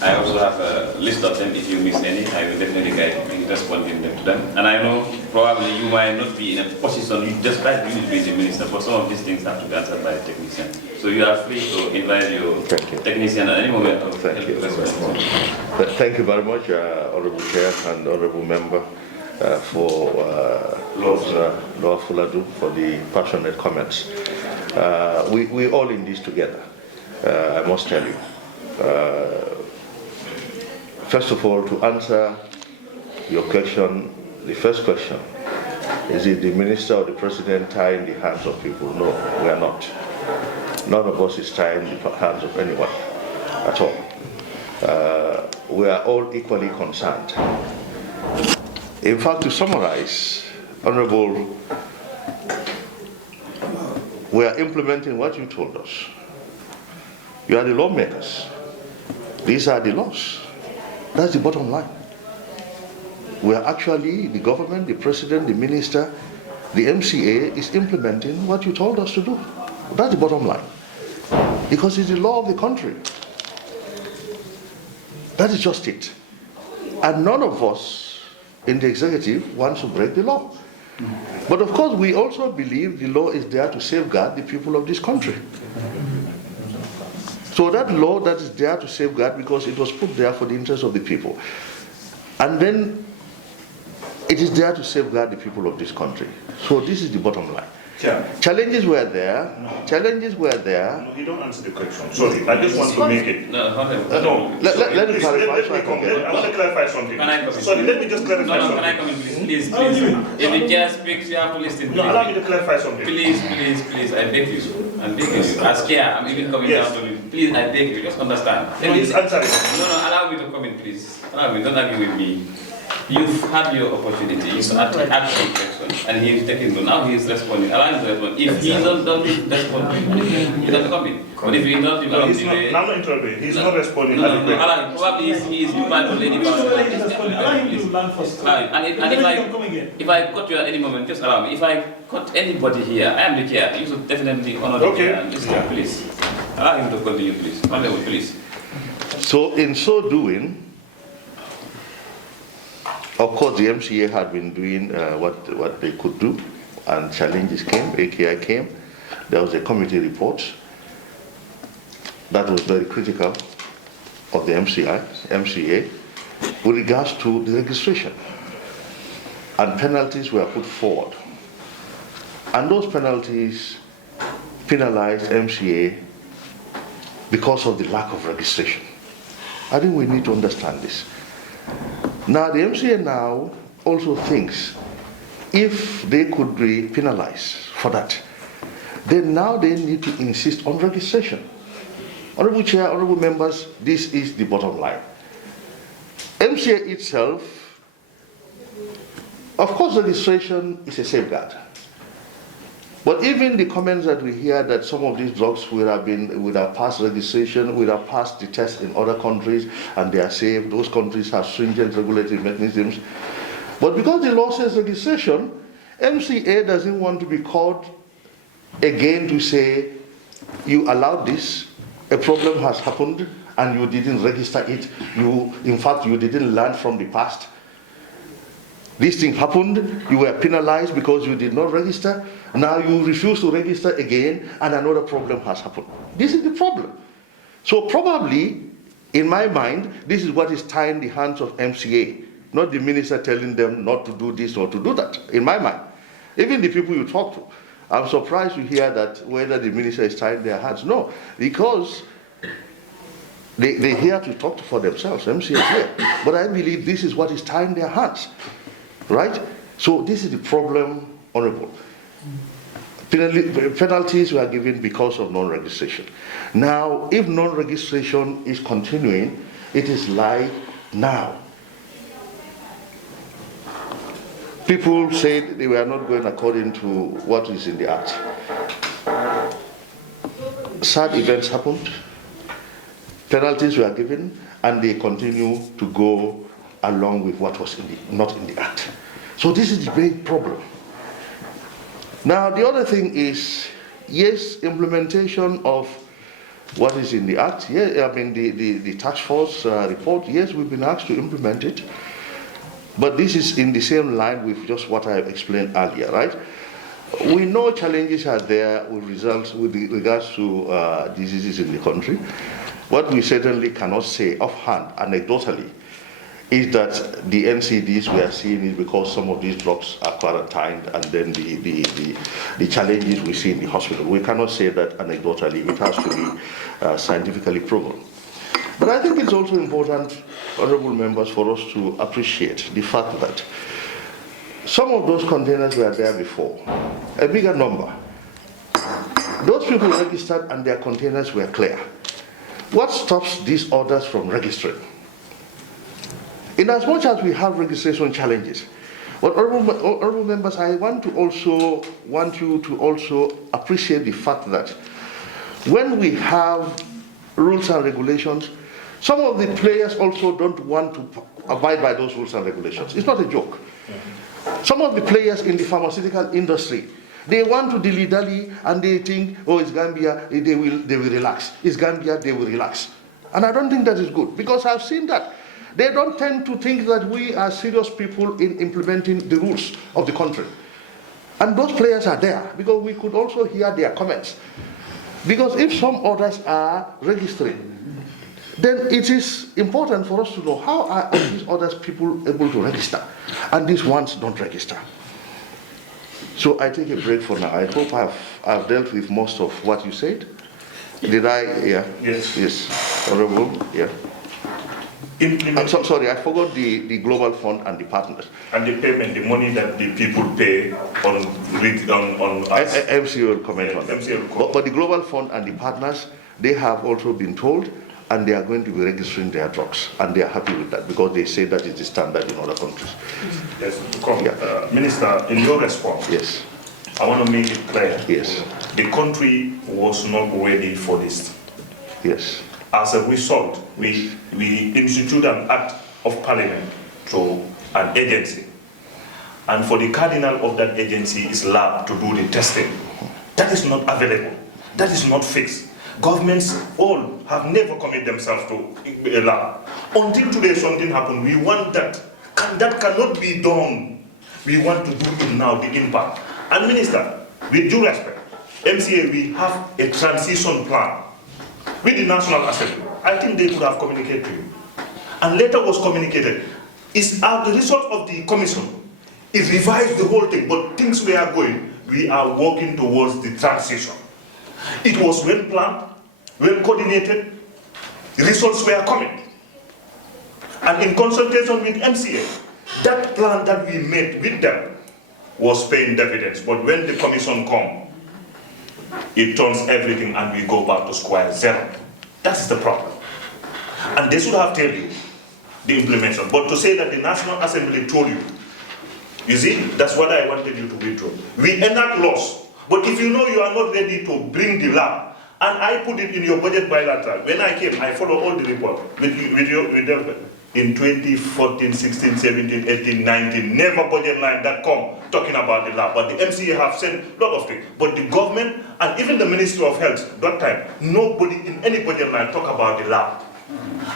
I also have a list of them. If you miss any, I will definitely guide you in responding to them. And I know probably you might not be in a position, you just like you will be the minister, but some of these things have to be answered by a technician. So you are free to invite your technician at any moment of Thank you. Thank you very much, Honorable Chair and Honorable Member, for Law Fuladu, for the passionate comments. We all in this together, I must tell you. First of all, to answer your question, the first question, is it the minister or the president tying the hands of people? No, we are not. None of us is tying the hands of anyone at all. We are all equally concerned. In fact, to summarize, Honorable, we are implementing what you told us. You are the lawmakers. These are the laws. That's the bottom line. We are actually, the government, the president, the minister, the MCA is implementing what you told us to do. That's the bottom line. Because it's the law of the country. That is just it. And none of us in the executive wants to break the law. But of course, we also believe the law is there to safeguard the people of this country. So that law that is there to safeguard, because it was put there for the interest of the people. And then it is there to safeguard the people of this country. So this is the bottom line. Chair. Challenges were there. No. Challenges were there. No, you don't answer the question. Sorry, I just want to make it. No. Let me clarify. I want to clarify something. Can I come in? Sorry, let me just clarify something. Can I come in, please? Please. If the chair speaks, you have to listen. No, allow me to clarify something. Please, I beg you. I'm begging you. As chair, I'm even coming down to you. Please, I beg you, just understand. Please answer it. No, allow me to come in, please. Allow me, don't argue with me. You've had your opportunity. You've asked a question, and he's taking to. Now he's responding. Allow him to respond. If he doesn't respond, he doesn't come in. But if he does, you allow him to. Now, not interrupting. He's not responding. No, allow him. Probably he's too bad to lady power. Allow him to learn first. And if I cut you at any moment, just allow me. If I cut anybody here, I am the chair. You should definitely honor the chair. And just please. Allow him to continue, please. Please. So in so doing, of course, the MCA had been doing what they could do, and challenges came, AKI came. There was a committee report that was very critical of the MCA with regards to the registration. And penalties were put forward. And those penalties penalized MCA because of the lack of registration. I think we need to understand this. Now, the MCA now also thinks if they could be penalized for that, then now they need to insist on registration. Honorable Chair, honorable members, this is the bottom line. MCA itself, of course, registration is a safeguard. But even the comments that we hear that some of these drugs would have passed registration, would have passed the test in other countries, and they are safe. Those countries have stringent regulatory mechanisms. But because the law says registration, MCA doesn't want to be called again to say, you allowed this, a problem has happened, and you didn't register it. In fact, you didn't learn from the past. This thing happened, you were penalized because you did not register. Now you refuse to register again, and another problem has happened. This is the problem. So probably, in my mind, this is what is tying the hands of MCA, not the minister telling them not to do this or to do that, in my mind. Even the people you talk to, I'm surprised to hear that whether the minister is tying their hands. No, because they're here to talk for themselves, MCA is here. But I believe this is what is tying their hands. Right? So this is the problem, Honorable. Penalties were given because of non-registration. Now, if non-registration is continuing, it is like now. People said they were not going according to what is in the Act. Sad events happened, penalties were given, and they continue to go along with what was not in the Act. So this is the big problem. Now the other thing is, yes, implementation of what is in the Act. Yeah, I mean the task force report, yes, we've been asked to implement it. But this is in the same line with just what I explained earlier, right? We know challenges are there with regards to diseases in the country. What we certainly cannot say offhand, anecdotally, is that the NCDs we are seeing is because some of these drugs are quarantined, and then the challenges we see in the hospital. We cannot say that anecdotally. It has to be scientifically proven. But I think it's also important, honorable members, for us to appreciate the fact that some of those containers were there before, a bigger number. Those people registered and their containers were clear. What stops these orders from registering? In as much as we have registration challenges, but honorable members, I want you to also appreciate the fact that when we have rules and regulations, some of the players also don't want to abide by those rules and regulations. It's not a joke. Some of the players in the pharmaceutical industry, they want to dilly-dally, and they think, oh, it's Gambia, they will relax. It's Gambia, they will relax. And I don't think that is good, because I've seen that. They don't tend to think that we are serious people in implementing the rules of the country. And those players are there, because we could also hear their comments. Because if some orders are registering, then it is important for us to know how are these others people able to register, and these ones don't register. So I take a break for now. I hope I've dealt with most of what you said. Did I? Yeah. Yes. Yes. Honorable. Yeah. Sorry, I forgot the global fund and the partners. And the payment, the money that the people pay on us. MCA will comment on that. But the global fund and the partners, they have also been told, and they are going to be registering their drugs, and they are happy with that because they say that is the standard in other countries. Yes, Minister, in your response, yes, I want to make it clear. Yes. The country was not ready for this. Yes. As a result, we instituted an act of parliament to an agency. And for the cardinal of that agency is lab to do the testing. That is not available. That is not fixed. Governments all have never committed themselves to a lab. Until today something happened, we want that. That cannot be done. We want to do it now, the impact. And Minister, with due respect, MCA, we have a transition plan with the National Assembly. I think they could have communicated to you. And later was communicated. It's the result of the commission. It revised the whole thing, but things we are going, we are working towards the transition. It was well planned, well coordinated, the results were coming. And in consultation with MCA, that plan that we made with them was paying dividends. But when the commission comes, it turns everything and we go back to square zero. That's the problem. And they should have told you the implementation. But to say that the National Assembly told you, you see, that's what I wanted you to withdraw. We enact laws, but if you know you are not ready to bring the lab, and I put it in your budget bilateral. When I came, I followed all the report with them. In 2014, 16, 17, 18, 19, never budget line that come talking about the lab. But the MCA have said a lot of things. But the government and even the Ministry of Health that time, nobody in any budget line talk about the lab.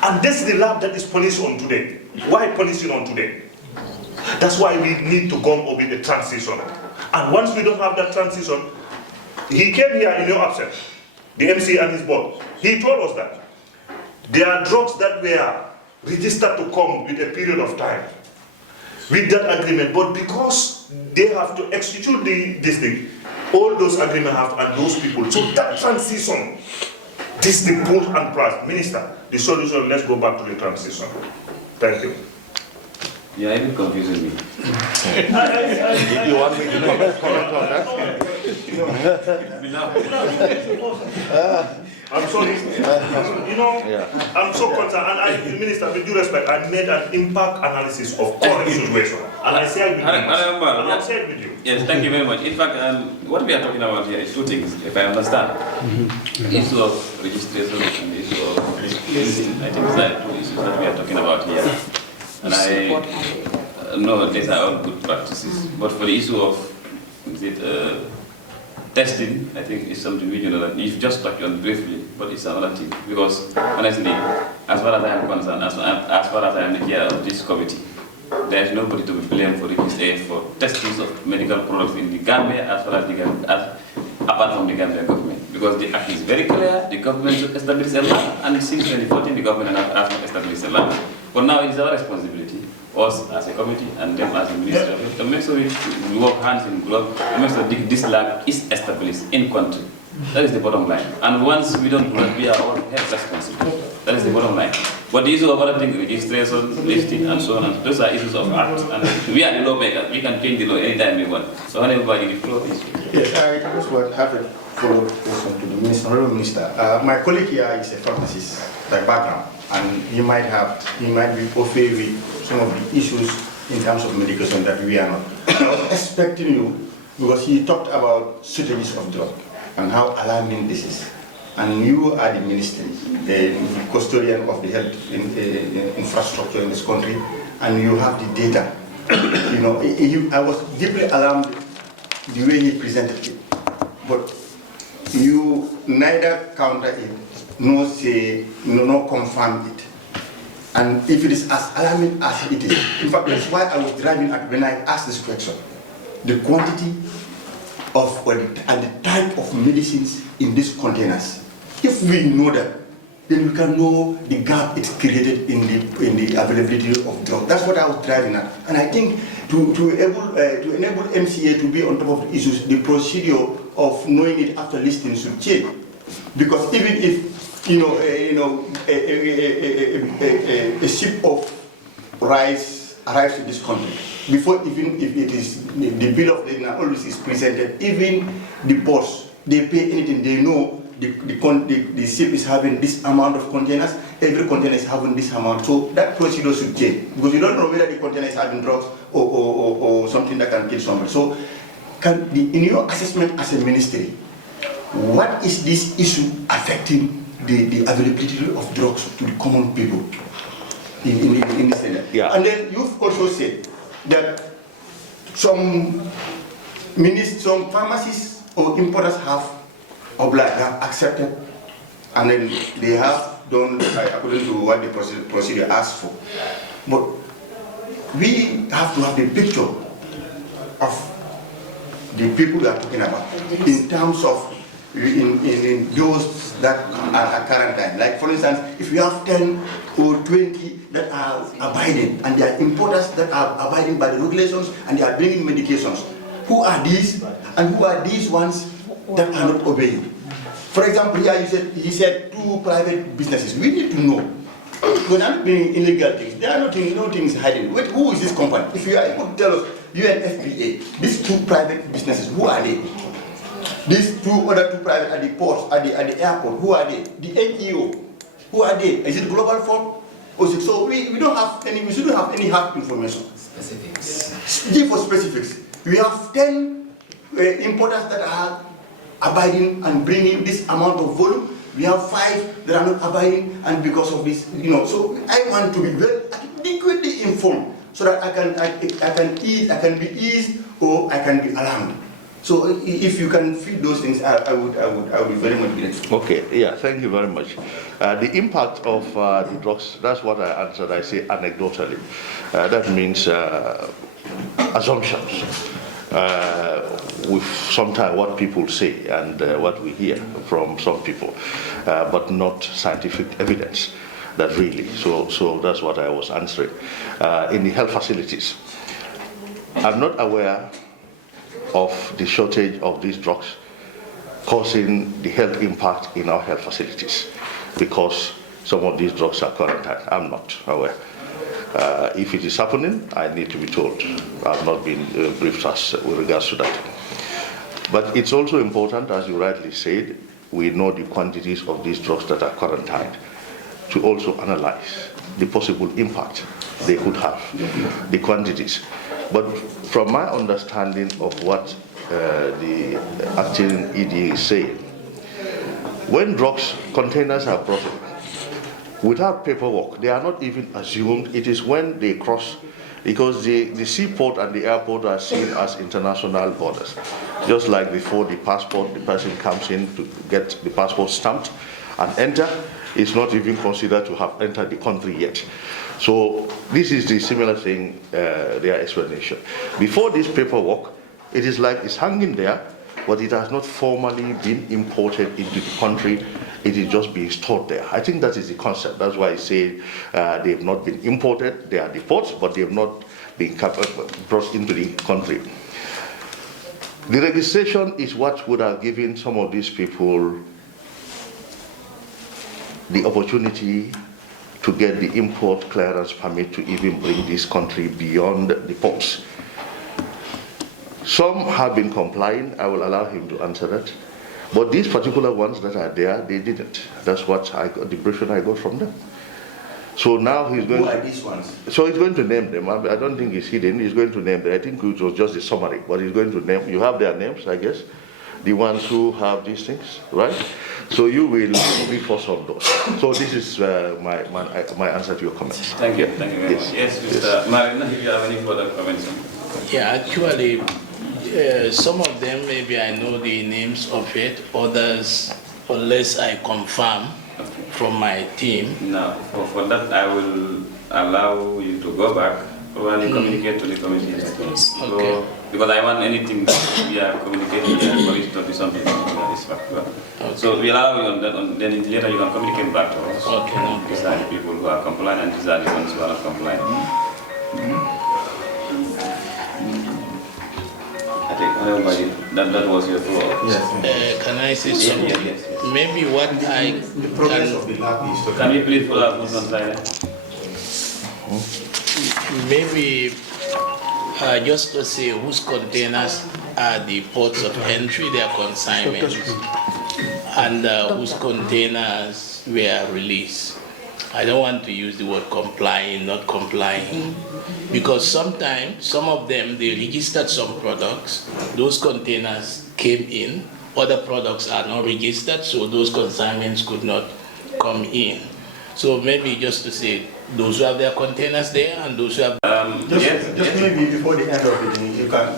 And this is the lab that is punished on today. Why punishing on today? That's why we need to go over the transition. And once we don't have that transition, he came here in your absence, the MCA and his board. He told us that there are drugs that were registered to come with a period of time with that agreement, but because they have to execute this thing, all those agreements have and those people. So that transition, this is the pros and pros. Minister, the solution, let's go back to the transition. Thank you. Yeah, you're confusing me. You want me to comment on that? I'm sorry. I'm so concerned. And Minister, with due respect, I made an impact analysis of current situation. And I shared with you. And I shared with you. Yes, thank you very much. In fact, what we are talking about here is two things, if I understand. The issue of registration and the issue of listing. I think these are two issues that we are talking about here. And I know these are all good practices. But for the issue of testing, I think it's something we know that you've just touched on briefly, but it's another thing. Because honestly, as far as I am concerned, as far as I am the chair of this committee, there is nobody to be blamed for for testing of medical products in the Gambia as far as apart from the Gambia government. Because the act is very clear, the government should establish a lab, and since 2014 the government has not established a lab. But now it's our responsibility, us as a committee and them as a ministry, to make sure we work hands in glove, to make sure this lab is established in country. That is the bottom line. And once we don't do that, we are all held responsible. That is the bottom line. But the issue of other things, registration, listing, and so on, and those are issues of act. And we are the lawmakers. We can change the law anytime we want. So everybody, the floor is. Yes, I just want to have a follow-up question to the Minister. Honorable Minister, my colleague here is a pharmacist by background, and he might be au fait with some of the issues in terms of medication that we are not. I was expecting you, because he talked about shortages of drugs and how alarming this is. And you are the minister, the custodian of the health infrastructure in this country, and you have the data. I was deeply alarmed the way he presented it, but you neither counter it nor say, nor confirm it. And if it is as alarming as it is, in fact, that's why I was driving at when I asked this question, the quantity of and the type of medicines in these containers. If we know that, then we can know the gap it's created in the availability of drugs. That's what I was driving at. And I think to enable MCA to be on top of the issues, the procedure of knowing it after listing should change. Because even if a ship of rice arrives in this country, before even if it is the bill of lading always is presented, even the boss, they pay anything, they know the ship is having this amount of containers, every container is having this amount. So that procedure should change, because you don't know whether the container is having drugs or something that can kill someone. So in your assessment as a ministry, what is this issue affecting the availability of drugs to the common people in this area? Yeah. And then you've also said that some pharmacies or importers have accepted, and then they have done according to what the procedure asks for. But we have to have the picture of the people we are talking about in terms of in those that are quarantined. Like for instance, if you have 10 or 20 that are abiding, and they are importers that are abiding by the regulations and they are bringing medications, who are these and who are these ones that are not obeying? For example, here he said 2 private businesses. We need to know. When I'm doing illegal things, there are no things hiding. Wait, who is this company? If you are able to tell us, UNFPA, these 2 private businesses, who are they? These other 2 private at the ports, at the airport, who are they? The NEO, who are they? Is it Global Fund? So we don't have any, we shouldn't have any hard information. Specifics. Give us specifics. We have 10 importers that are abiding and bringing this amount of volume. We have 5 that are not abiding, and because of this, so I want to be very adequately informed so that I can be eased or I can be alarmed. So if you can feed those things, I would be very much grateful. Okay, yeah, thank you very much. The impact of the drugs, that's what I answered, I say anecdotally. That means assumptions. With sometimes what people say and what we hear from some people, but not scientific evidence that really, so that's what I was answering. In the health facilities, I'm not aware of the shortage of these drugs causing the health impact in our health facilities, because some of these drugs are quarantined. I'm not aware. If it is happening, I need to be told. I've not been briefed with regards to that. But it's also important, as you rightly said, we know the quantities of these drugs that are quarantined, to also analyze the possible impact they could have, the quantities. But from my understanding of what the acting ED is saying, when drugs containers are brought in, without paperwork, they are not even assumed. It is when they cross, because the seaport and the airport are seen as international borders. Just like before the passport, the person comes in to get the passport stamped and enter, it's not even considered to have entered the country yet. So this is the similar thing, their explanation. Before this paperwork, it is like it's hanging there, but it has not formally been imported into the country. It is just being stored there. I think that is the concept. That's why I say they have not been imported. They are deports, but they have not been brought into the country. The registration is what would have given some of these people the opportunity to get the import clearance permit to even bring this country beyond the ports. Some have been complying. I will allow him to answer that. But these particular ones that are there, they didn't. That's what I got, the briefing I got from them. So now he's going. Who are these ones? So he's going to name them. I don't think it's hidden. He's going to name them. I think it was just a summary, but he's going to name. You have their names, I guess. The ones who have these things, right? So you will brief us on those. So this is my answer to your comments. Thank you. Thank you very much. Yes, Mr. Marina, if you have any further comments. Yeah, actually, some of them, maybe I know the names of it, others, unless I confirm from my team. Now, for that, I will allow you to go back and communicate to the committee. Okay. Because I want anything that we are communicating for it to be something that is factual. Okay. So we allow you on that, then later you can communicate back to us. Okay, no These are the people who are compliant and these are the ones who are not compliant. I think that was your thought. Yes. Can I say something? Yes. Maybe what I The progress of the lab is to. Can you please pull up on silent? Maybe just to say whose containers are the ports of entry, their consignments, and whose containers were released. I don't want to use the word complying, not complying, because sometimes some of them, they registered some products, those containers came in, other products are not registered, so those consignments could not come in. So maybe just to say, those who have their containers there and those who have... Just maybe before the end of the meeting, you can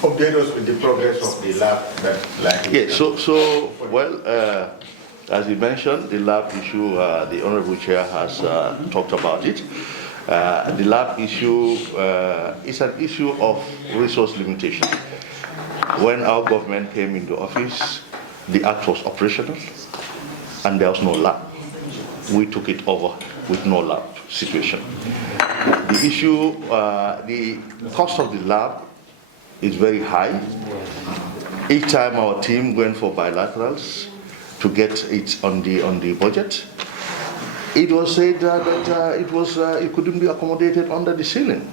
update us with the progress of the lab that as you mentioned, the lab issue, the Honorable Chair has talked about it. The lab issue is an issue of resource limitation. When our government came into office, the act was operational and there was no lab. We took it over with no lab situation. The issue, the cost of the lab is very high. Each time our team went for bilaterals to get it on the budget, it was said that it couldn't be accommodated under the ceiling.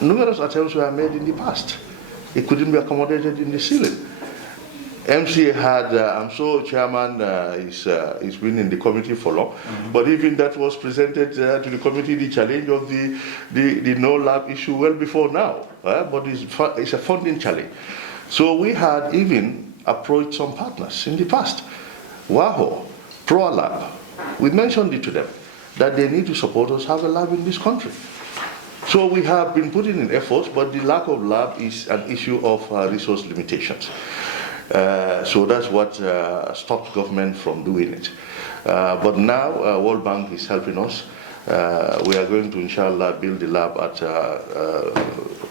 Numerous attempts were made in the past. It couldn't be accommodated in the ceiling. MCA had, I'm sure Chairman is been in the committee for long, but even that was presented to the committee, the challenge of the no lab issue well before now, but it's a funding challenge. So we had even approached some partners in the past, WAHO, ProLab. We mentioned it to them that they need to support us have a lab in this country. So we have been putting in efforts, but the lack of lab is an issue of resource limitations. So that's what stopped government from doing it. But now World Bank is helping us. We are going to, inshallah, build the lab at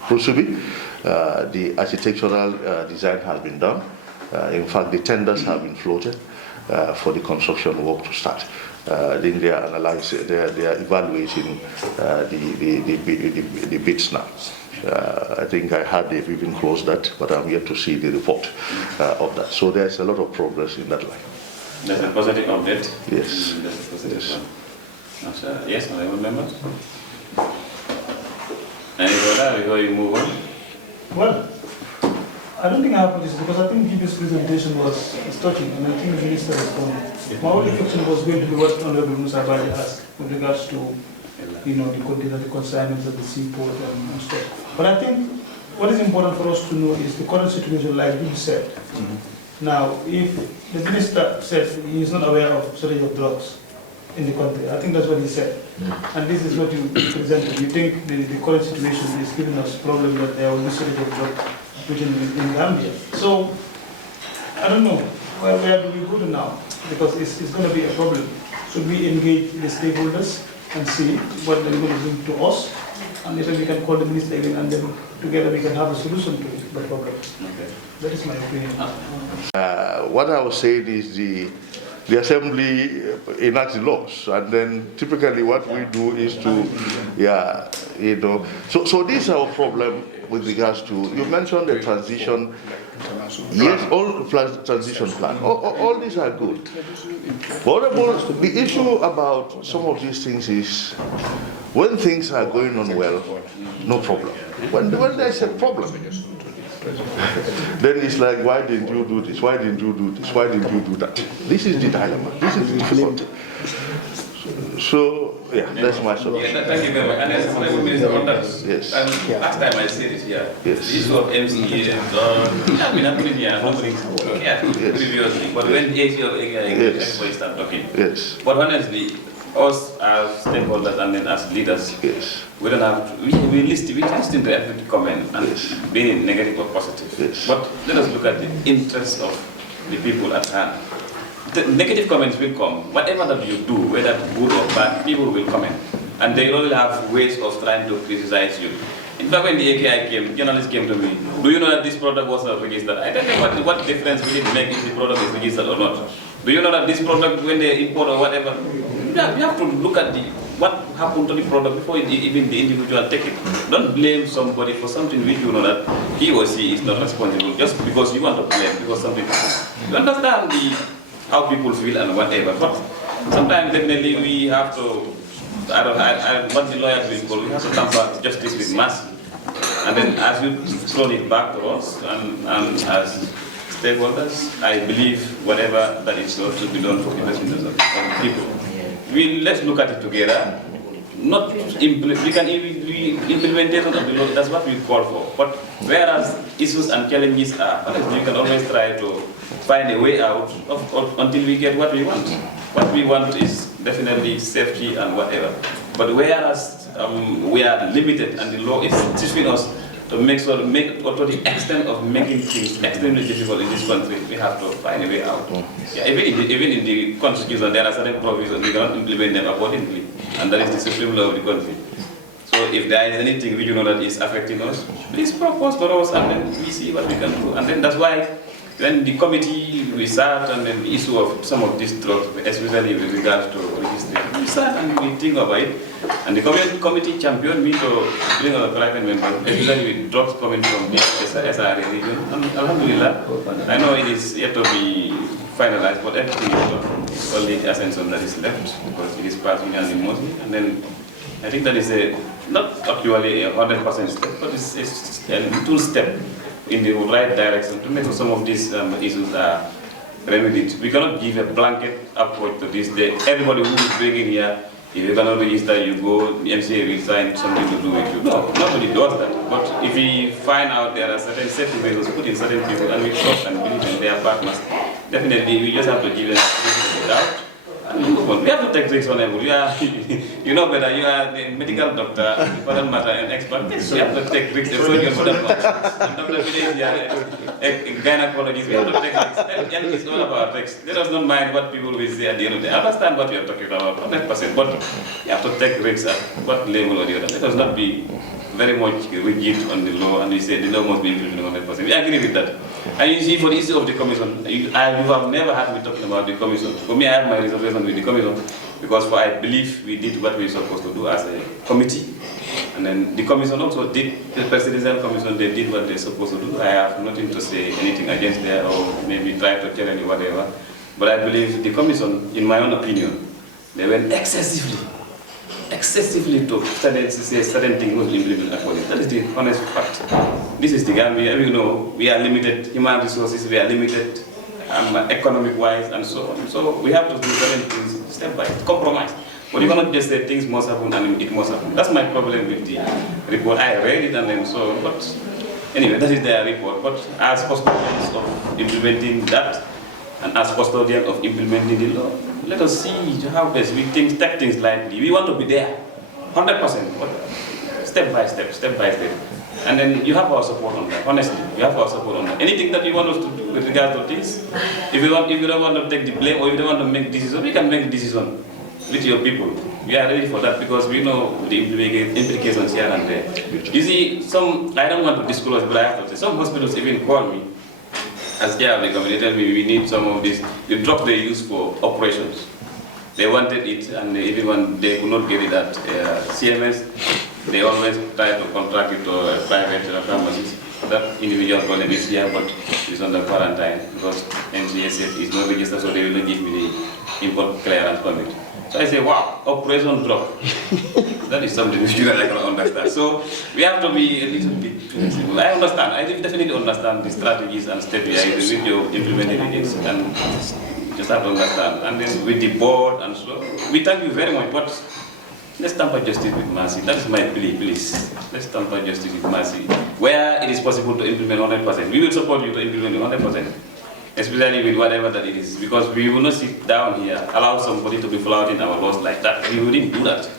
Prusubi. The architectural design has been done. In fact, the tenders have been floated for the construction work to start. Then they are analyzing, they are evaluating the bids now. I think I heard they've even closed that, but I'm yet to see the report of that. So there's a lot of progress in that line. That's a positive update? Yes. That's a positive one. Yes, honorable member? Any further before you move on? Well, I don't think I have this because I think this presentation was touching and I think the minister responded. My only question was going to be what Honorable Musa Badi asked with regards to the consignments at the seaport and stuff. But I think what is important for us to know is the current situation, like you said. Now, if the minister says he is not aware of shortage of drugs in the country, I think that's what he said. And this is what you presented. You think the current situation is giving us a problem that there will be shortage of drugs in Gambia. So, I don't know, where do we go to now? Because it's going to be a problem. Should we engage the stakeholders and see what they're going to bring to us, and then we can call the minister again, and then together we can have a solution to the problem. Okay. That is my opinion. What I was saying is the Assembly enacts the laws, and then typically what we do is to, So this is our problem with regards to, you mentioned the transition. Yes, all transition plan. All these are good. But the issue about some of these things is when things are going on well, no problem. When there's a problem, then it's like, why didn't you do this? Why didn't you do this? Why didn't you do that? This is the dilemma. This is the difficulty. So, that's my solution. Thank you very much. And as Honorable Minister on that, yes. Last time I said it here, yes. The issue of MCA and have been happening here, nobody cared previously. But when the issue of everybody start talking. Yes. But honestly, us as stakeholders and then as leaders, we don't have to, we listen to every comment and being it negative or positive. But let us look at the interests of the people at hand. The negative comments will come. Whatever that you do, whether good or bad, people will comment. And they all have ways of trying to criticize you. In fact, when the AKI came, journalists came to me, do you know that this product was not registered? I don't know what difference will it make if the product is registered or not. Do you know that this product, when they import or whatever, you have to look at what happened to the product before even the individual take it. Don't blame somebody for something which you know that he or she is not responsible just because you want to blame because something happened. You understand how people feel and whatever, but sometimes definitely we have to, what the lawyers will call, we have to tamper justice with mercy. And then as you throw it back to us, and as stakeholders. I believe whatever that is going to be done for the best interest of people. Let's look at it together. Not implementation of the law, that's what we call for. But whereas issues and challenges are, honestly, you can always try to find a way out until we get what we want. What we want is definitely safety and whatever. But whereas we are limited and the law is teaching us to make to the extent of making things extremely difficult in this country, we have to find a way out. Yeah, even in the constitution, there are certain provisions, we cannot implement them accordingly, and that is the supreme law of the country. So if there is anything we do know that is affecting us, please propose for us, and then we see what we can do. And then that's why when the committee we sat, and then the issue of some of these drugs, especially with regards to registration, we sat and we think about it. And the committee championed me to bring a private member, especially with drugs coming from the SRA region. And alhamdulillah, I know it is yet to be finalized, but everything is done. It's only the ascension that is left, because it is passing unanimously. And then I think that is not actually a 100% step, but it's a little step in the right direction to make some of these issues are remedied. We cannot give a blanket approach to this. Everybody who is bringing here, if you cannot register, you go, the MCA will sign something to do with you. No, nobody does that. But if we find out there are certain safety measures put in certain people and we trust and believe in their partners, definitely we just have to give them a doubt. We have to take risks on everything. You know better, you are the medical doctor, for that matter, an expert. You have to take risks. So you're good at Dr. Village, a gynecologist, we have to take risks. And it's all about risks. Let us not mind what people will say at the end of the day. I understand what you're talking about, 100%, but you have to take risks at what level or the other. Let us not be very much rigid on the law, and we say the law must be implemented 100%. We agree with that. And you see, for the issue of the commission, you have never had me talking about the commission. For me, I have my reservation with the commission, because I believe we did what we were supposed to do as a committee. And then the commission also did, the presidential commission, they did what they're supposed to do. I have nothing to say anything against them, or maybe try to challenge or whatever. But I believe the commission, in my own opinion, they went excessively to say certain things was implemented accordingly. That is the honest fact. This is the Gambia. You know, we are limited human resources, we are limited economic-wise, and so on. So we have to do certain things step by step, compromise. But you cannot just say things must happen and it must happen. That's my problem with the report. I read it and then so, but anyway, that is their report. But as custodians of implementing that, and as custodians of implementing the law, let us see how best we take things lightly. We want to be there, 100%, but step by step. And then you have our support on that, honestly. You have our support on that. Anything that you want us to do with regard to this, if you don't want to take the blame, or if you don't want to make decisions, we can make a decision with your people. We are ready for that, because we know the implications here and there. You see, I don't want to disclose, but I have to say, some hospitals even call me as chair of the committee, tell me we need some of this, the drugs they use for operations. They wanted it, and even when they could not get it at CMS, they always try to contract it to a private pharmacist. That individual problem is here, but it's under quarantine, because MCA said it's not registered, so they will not give me the import clearance permit. So I say, wow, operation drug. That is something which you like to understand. So we have to be a little bit flexible. I understand. I definitely understand the strategies and steps with you implementing it, and just have to understand. And then with the board and so, we thank you very much. But let's tamper justice with mercy. That is my plea, please. Let's tamper justice with mercy. Where it is possible to implement 100%, we will support you to implement 100%. Especially with whatever that it is, because we will not sit down here, allow somebody to be flouting our laws like that. We wouldn't do that.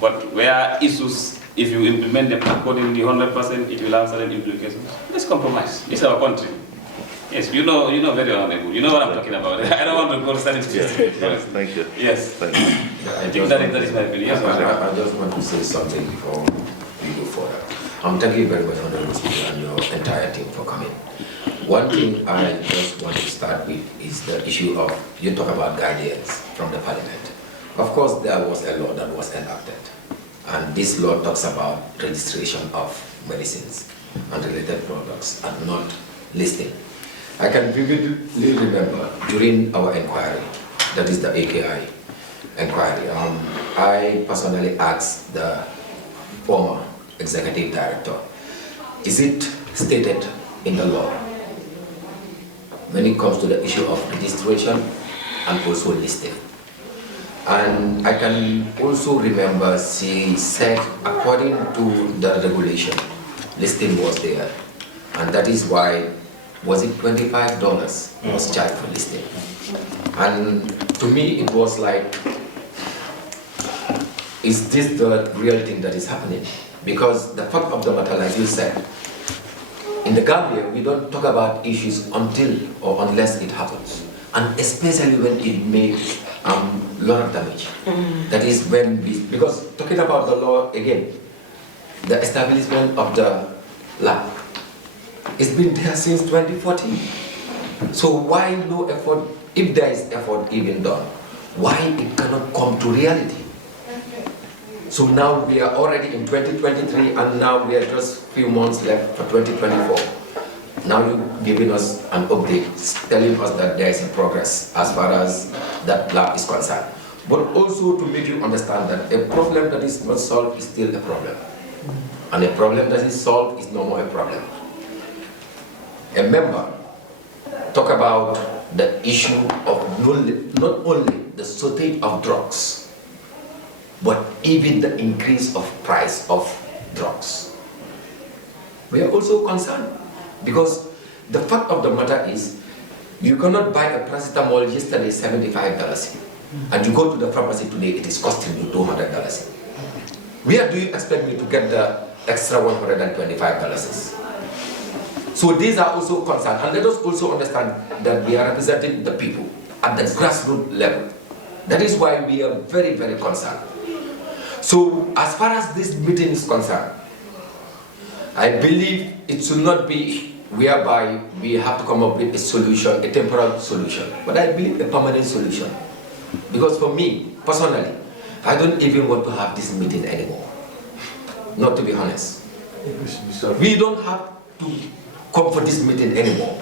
But where issues, if you implement them accordingly 100%, it will have certain implications. Let's compromise. It's our country. Yes, you know very honorable. You know what I'm talking about. I don't want to go to statistics. Yes, thank you. Yes. Thank you. I think that is my opinion. Yes, I just want to say something before we go further. Thank you very much, Honorable Speaker, and your entire team for coming. One thing I just want to start with is the issue of, you talk about guidance from the Parliament. Of course, there was a law that was enacted, and this law talks about registration of medicines and related products and not listing. I can vividly remember during our inquiry, that is the AKI inquiry, I personally asked the former executive director, is it stated in the law when it comes to the issue of registration and also listing. And I can also remember she said, according to the regulation, listing was there. And that is why, was it $25 was charged for listing? And to me, it was like, is this the real thing that is happening? Because the fact of the matter, like you said, in the Gambia, we don't talk about issues until or unless it happens. And especially when it makes a lot of damage. That is when we, because talking about the law again, the establishment of the lab, it's been there since 2014. So why no effort, if there is effort even done, why it cannot come to reality? So now we are already in 2023 and now we are just few months left for 2024. Now you're giving us an update, telling us that there is a progress as far as that lab is concerned. But also to make you understand that a problem that is not solved is still a problem. And a problem that is solved is no more a problem. A member talk about the issue of not only the shortage of drugs, but even the increase of price of drugs. We are also concerned because the fact of the matter is you cannot buy a paracetamol yesterday $75 and you go to the pharmacy today, it is costing you $200. Where do you expect me to get the extra $125? So these are also concerns, and let us also understand that we are representing the people at the grassroots level. That is why we are very, very concerned. So as far as this meeting is concerned, I believe it should not be whereby we have to come up with a solution, a temporary solution, but I believe a permanent solution. Because for me, personally, I don't even want to have this meeting anymore. Not to be honest. We don't have to come for this meeting anymore.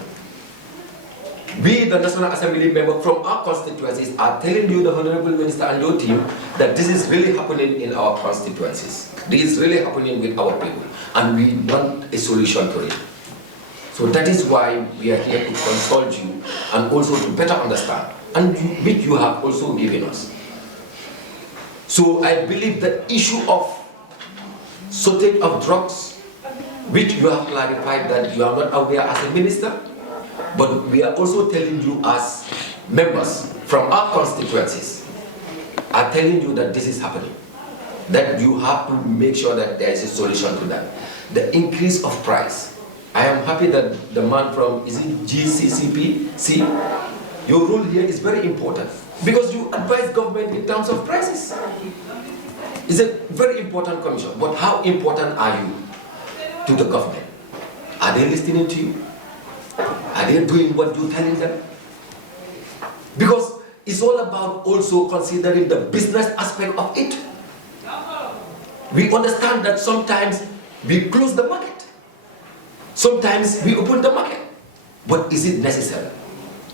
We, the National Assembly members from our constituencies, are telling you, the Honorable Minister and your team, that this is really happening in our constituencies. This is really happening with our people, and we want a solution to it. So that is why we are here to consult you and also to better understand, and which you have also given us. So I believe the issue of shortage of drugs, which you have clarified that you are not aware as a minister, but we are also telling you as members from our constituencies are telling you that this is happening, that you have to make sure that there is a solution to that. The increase of price. I am happy that the man from, is it GCCP? See, your role here is very important because you advise government in terms of prices. It's a very important commission, but how important are you to the government? Are they listening to you? Are they doing what you're telling them? Because it's all about also considering the business aspect of it. We understand that sometimes we close the market. Sometimes we open the market. But is it necessary?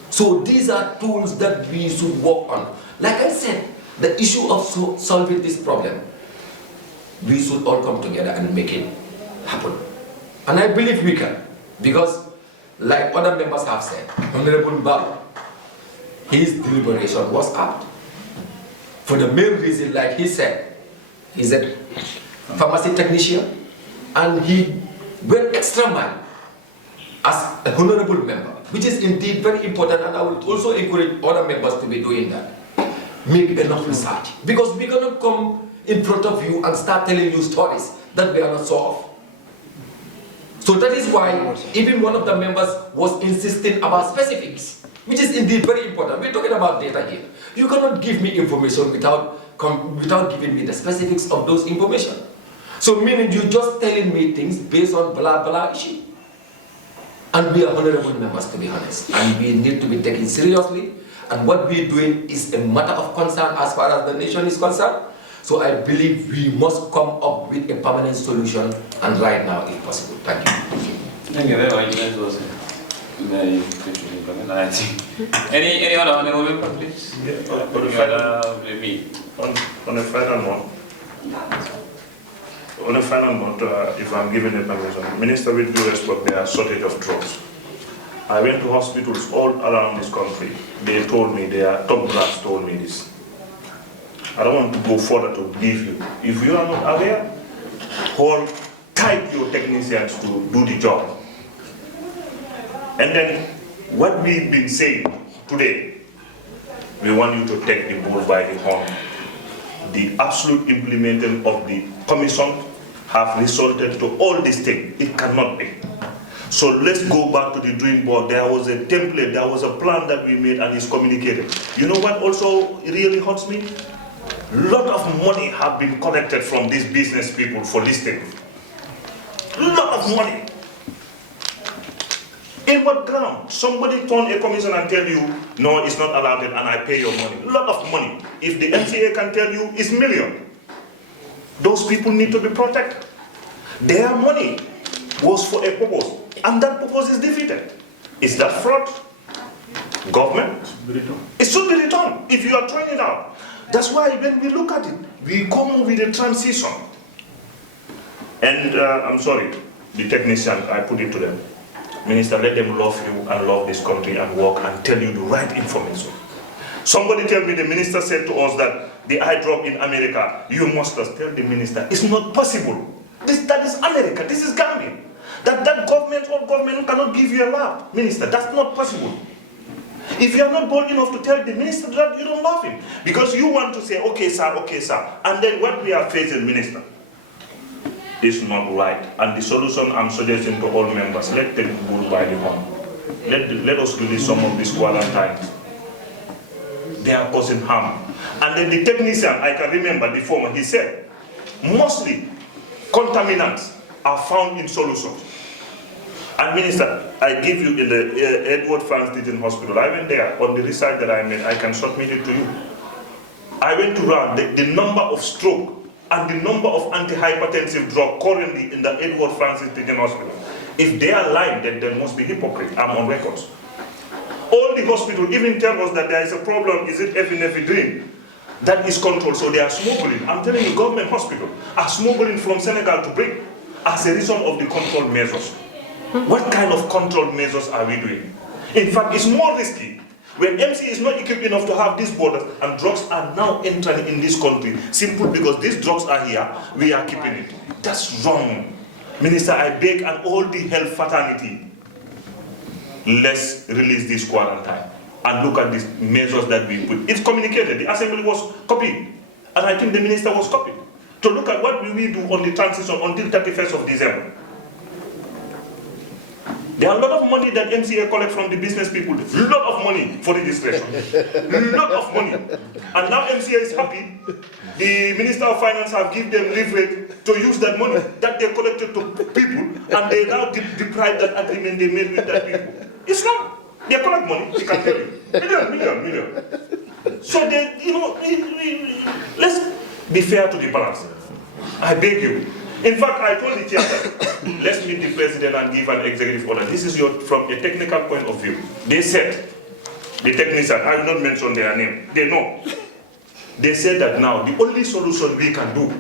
So these are tools that we should work on. Like I said, the issue of solving this problem, we should all come together and make it happen. And I believe we can, because like other members have said, Honorable Mbaba, his deliberation was apt. For the main reason, like he said, he's a pharmacy technician, and he went extra mile as a honorable member, which is indeed very important, and I would also encourage other members to be doing that. Make enough research, because we cannot come in front of you and start telling you stories that we are not so of. So that is why even one of the members was insisting about specifics, which is indeed very important. We're talking about data here. You cannot give me information without giving me the specifics of those information. So meaning you just telling me things based on blah blah issue. And we are honorable members, to be honest, and we need to be taken seriously. And what we're doing is a matter of concern as far as the nation is concerned. So I believe we must come up with a permanent solution, and right now, if possible. Thank you. Thank you very much. Any other honorable member, please? Yeah, on a final note, if I'm given the permission, Minister, with due respect, there are shortage of drugs. I went to hospitals all around this country. They told me, their top brass told me this. I don't want to go further to leave you. If you are not aware, hold tight your technicians to do the job. And then what we've been saying today, we want you to take the bull by the horn. The absolute implementation of the commission have resulted to all these things. It cannot be. So let's go back to the drawing board. There was a template, there was a plan that we made and it's communicated. You know what also really hurts me? A lot of money have been collected from these business people for listing. A lot of money. In what ground? Somebody turn a commission and tell you, no, it's not allowed and I pay your money. A lot of money. If the MCA can tell you, it's million. Those people need to be protected. Their money was for a purpose, and that purpose is defeated. Is that fraud? Government? It should be returned if you are throwing it out. That's why when we look at it, we come with a transition. And I'm sorry, the technicians, I put it to them. Minister, let them love you and love this country and work and tell you the right information. Somebody tell me the minister said to us that the eye drop in America, you must tell the minister, it's not possible. That is America, this is Gambia. That government or government cannot give you a love. Minister, that's not possible. If you are not bold enough to tell the minister that, you don't love him. Because you want to say, okay sir, and then what we are facing, minister, is not right. And the solution I'm suggesting to all members, let them go by the horn. Let us release some of these quarantines. They are causing harm. And then the technician, I can remember the former, he said, mostly contaminants are found in solutions. And minister, I give you in the Edward Franz Teaching Hospital, I went there on the research that I made, I can submit it to you. I went to run the number of stroke and the number of antihypertensive drug currently in the Edward Francis Teaching Hospital. If they are lying, then there must be hypocrite. I'm on records. All the hospitals even tell us that there is a problem, is it ephedrine? That is controlled, so they are smuggling. I'm telling you, government hospitals are smuggling from Senegal to bring as a result of the control measures. What kind of control measures are we doing? In fact, it's more risky when MC is not equipped enough to have these borders and drugs are now entering in this country simply because these drugs are here, we are keeping it. That's wrong. Minister, I beg and all the health fraternity, let's release this quarantine and look at these measures that we put. It's communicated, the assembly was copied, and I think the minister was copied, to look at what will we do on the transition until 31st of December. There are a lot of money that MCA collect from the business people, a lot of money for registration, a lot of money. And now MCA is happy, the Minister of Finance have given them leverage to use that money that they collected to people, and they now deprive that agreement they made with that people. It's wrong. They collect money, they can tell you. Million. So they, let's be fair to the balance. I beg you. In fact, I told the chair that let's meet the president and give an executive order. This is from a technical point of view. They said, the technician, I will not mention their name, they know. They said that now the only solution we can do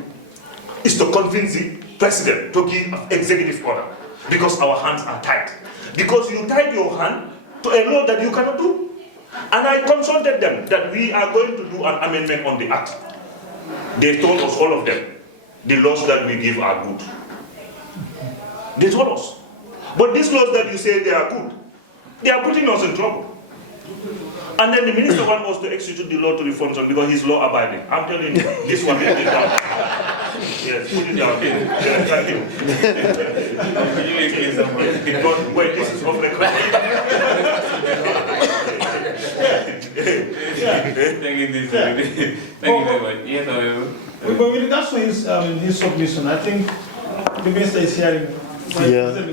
is to convince the president to give an executive order because our hands are tied. Because you tied your hand to a law that you cannot do. And I consulted them that we are going to do an amendment on the act. They told us, all of them, the laws that we give are good. They told us. But these laws that you say they are good, they are putting us in trouble. And then the minister wants us to execute the law to the function because he's law abiding. I'm telling you, this one is down. Yes, put it down. Yes, thank you. But wait, this is off record. Thank you very much. Yes, but with regards to his submission, I think the minister is hearing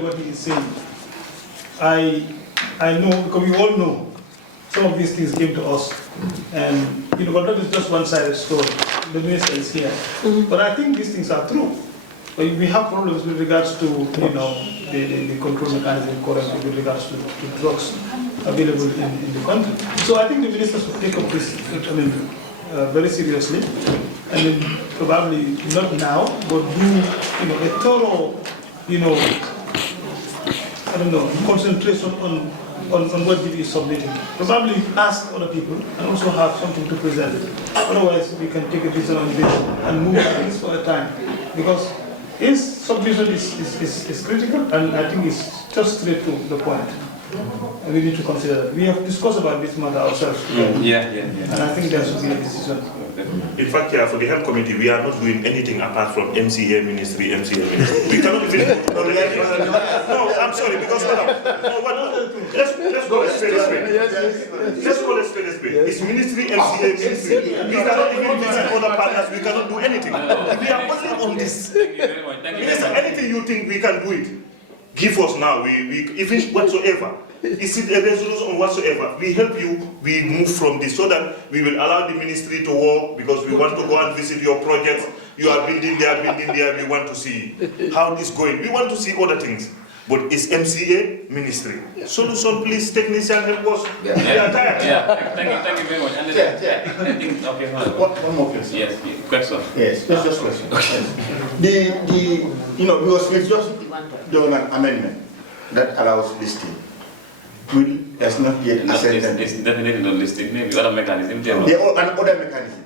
what he is saying. I know, because we all know, some of these things came to us, and but that is just one-sided story. The minister is here, but I think these things are true. But we have problems with regards to the control mechanism currently with regards to drugs available in the country. So I think the minister should take up this very seriously, and then probably not now, but do a thorough I don't know, concentration on what it is submitting. Probably ask other people and also have something to present. Otherwise, we can take a decision on this and move at least for a time. Because his submission is critical, and I think it's just straight to the point. And we need to consider that. We have discussed about this matter ourselves. Yeah. And I think there should be a decision. In fact, for the health committee, we are not doing anything apart from MCA ministry. We cannot even. No, I'm sorry, because let's call it spade a spade. Let's call it spade a spade. It's ministry, MCA ministry. We cannot even visit other partners. We cannot do anything. We are working on this. Thank you very much. Minister, anything you think we can do it, give us now. We even whatsoever. Is it a resolution or whatsoever? We help you, we move from this so that we will allow the ministry to work, because we want to go and visit your projects. You are building there, we want to see how this is going. We want to see other things. But it's MCA ministry. Solution, please, technician, help us. We are tired. Thank you very much. And okay, One more question. Yes, question. Yes, just question. Because we've just done an amendment that allows listing. That's not yet ascended. It's definitely not listed. Maybe other mechanism. Another mechanism.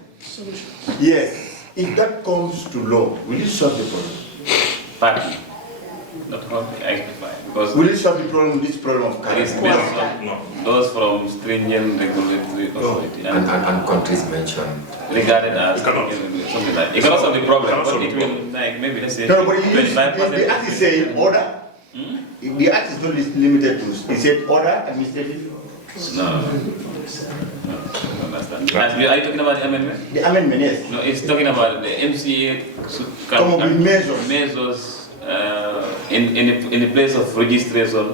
Yes. If that comes to law, will it solve the problem? Partly. Not whole, because will it solve the problem, this problem of currency? No. Those from stringent regulatory authority and countries mentioned regarded as something like it cannot solve the problem, but it will, like, maybe let's say 25%. The act is saying order. The act is not limited to, it said order administrative. No. Understand. Are you talking about the amendment? The amendment, yes. No, it's talking about the MCA come up with measures in the place of registration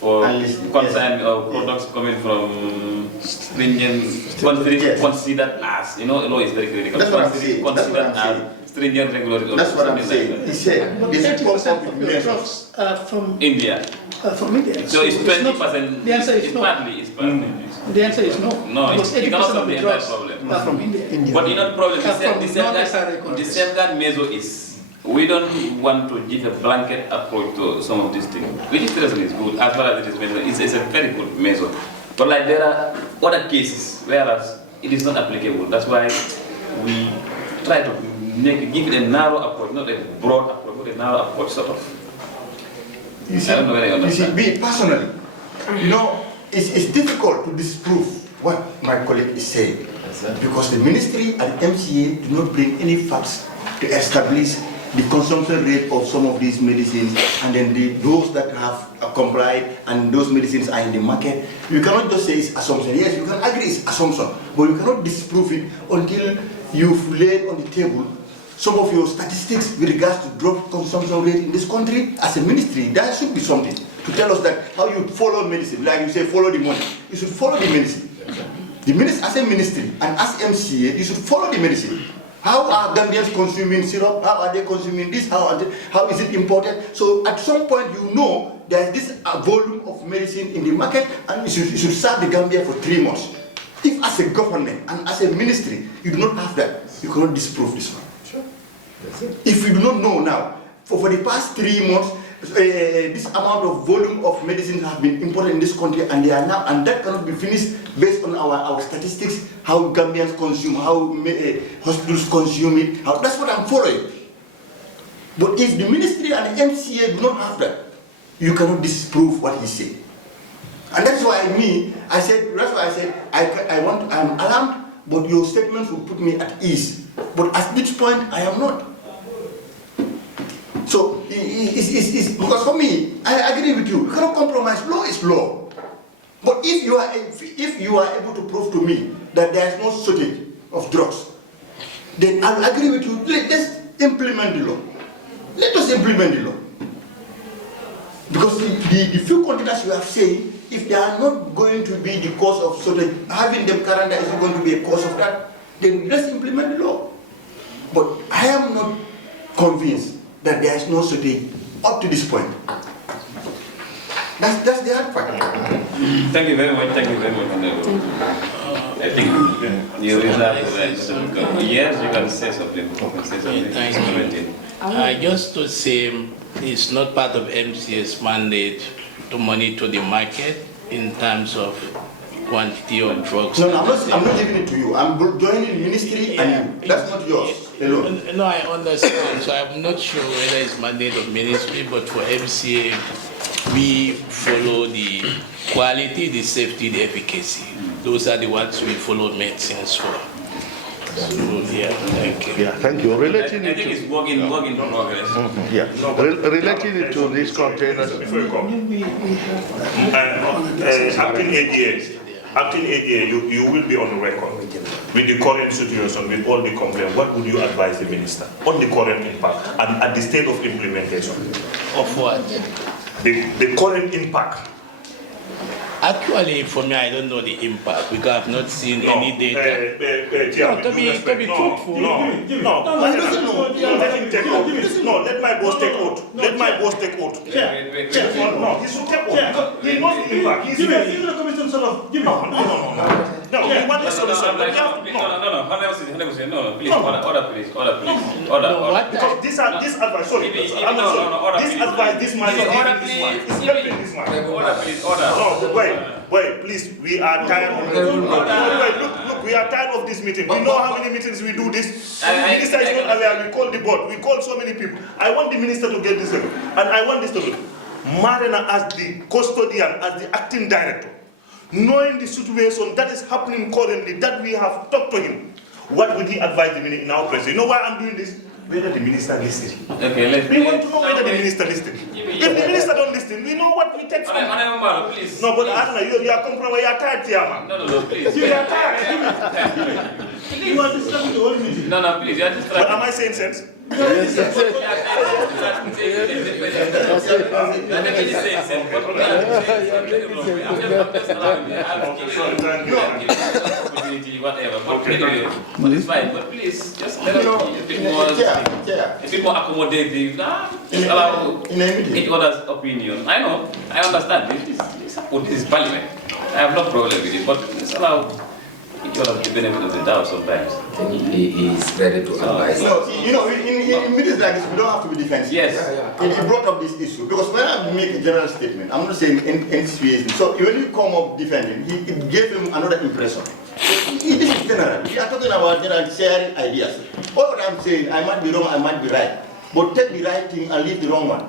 for concern of products coming from stringent, considered as, law is very critical. That's what I'm saying. Considered as stringent regulatory. That's what I'm saying. He said, drugs from India. From India. So it's 20%. The answer is it's no. partly. The answer is no. No, because it cannot solve the entire drugs problem. are from India. But problem, the safeguard measure is, we don't want to give a blanket approach to some of these things. Registration is good, as far as it is measured. It's a very good measure. But like there are other cases, whereas it is not applicable. That's why we try to give it a narrow approach, not a broad approach, but a narrow approach sort of. You see, I don't know whether you understand. You see, me personally, it's difficult to disprove what my colleague is saying. Because the ministry and MCA do not bring any facts to establish the consumption rate of some of these medicines, and then those that have complied and those medicines are in the market. You cannot just say it's assumption. Yes, you can agree it's assumption, but you cannot disprove it until you've laid on the table some of your statistics with regards to drug consumption rate in this country. As a ministry, there should be something to tell us that how you follow medicine. Like you say, follow the money. You should follow the medicine. As a ministry and as MCA, you should follow the medicine. How are Gambians consuming syrup? How are they consuming this? How is it imported? So at some point, there is this volume of medicine in the market, and you should serve the Gambia for 3 months. If as a government and as a ministry, you do not have that, you cannot disprove this one. Sure. If you do not know now, for the past 3 months, this amount of volume of medicine has been imported in this country, and they are now, and that cannot be finished based on our statistics, how Gambians consume, how hospitals consume it. That's what I'm following. But if the ministry and the MCA do not have that, you cannot disprove what he said. And that's why I said I'm alarmed, but your statements will put me at ease. But at this point, I am not. So, because for me, I agree with you. You cannot compromise. Law is law. But if you are able to prove to me that there is no shortage of drugs, then I will agree with you. Let's implement the law. Let us implement the law. Because the few containers you have said, if they are not going to be the cause of shortage, having them quarantined is not going to be a cause of that, then let's implement the law. But I am not convinced that there is no shortage up to this point. That's the hard part. Thank you very much. Honorable. I think you reserve the right to come. Yes, you can say something. Thank you. Just to say, it's not part of MCA's mandate to monitor the market in terms of quantity of drugs. No, I'm not giving it to you. I'm joining the ministry and that's not yours alone. No, I understand. So I'm not sure whether it's mandate of ministry, but for MCA, we follow the quality, the safety, the efficacy. Those are the ones we follow medicines for. So, yeah, thank you. Yeah, thank you. Relating I it think to, it's work in progress. yeah, relating it to these containers. Before you come, acting ADA, you will be on the record with the current situation, with all the complaints. What would you advise the minister on the current impact and at the state of implementation? Of what? The current impact. Actually, for me, I don't know the impact because I've not seen any data. To be truthful. Let my boss take out. Let my boss take out. No, he should take out. He knows the impact. Give me the commission sort of. Give me. No, we want the solution. No, please, order, please. Because this advice, sorry, I'm not sorry. This advice, this man is helping this man. Order, please, order. No, wait, please, we are tired of this. Look, we are tired of this meeting. We know how many meetings we do this. The minister is not aware. We call the board. We call so many people. I want the minister to get this level. And I want this to look. Marina as the custodian, as the acting director, knowing the situation that is happening currently, that we have talked to him, what would he advise the minister in our presence? You know why I'm doing this? Whether the minister listens. Okay, we want to know whether the minister listens. If the minister don't listen, we know what we take from him. Please. No, but Adna, you are compromising. You are tired, Tiama. No, please. You are tired. You are disturbing the whole meeting. No, please. You are disturbing. But am I saying sense? Yes. Whatever. But anyway, but it's fine. But please, just let us be a bit more accommodative. Just allow each other's opinion. I know, I understand. This is parliament. I have no problem with it. But just allow each other the benefit of the doubt sometimes. He is ready to advise. No, in meetings like this, we don't have to be defensive. Yes. He brought up this issue because when I make a general statement, I'm not saying NCA. So when you come up defending, it gave him another impression. This is general. We are talking about general sharing ideas. All what I'm saying, I might be wrong, I might be right. But take the right thing and leave the wrong one.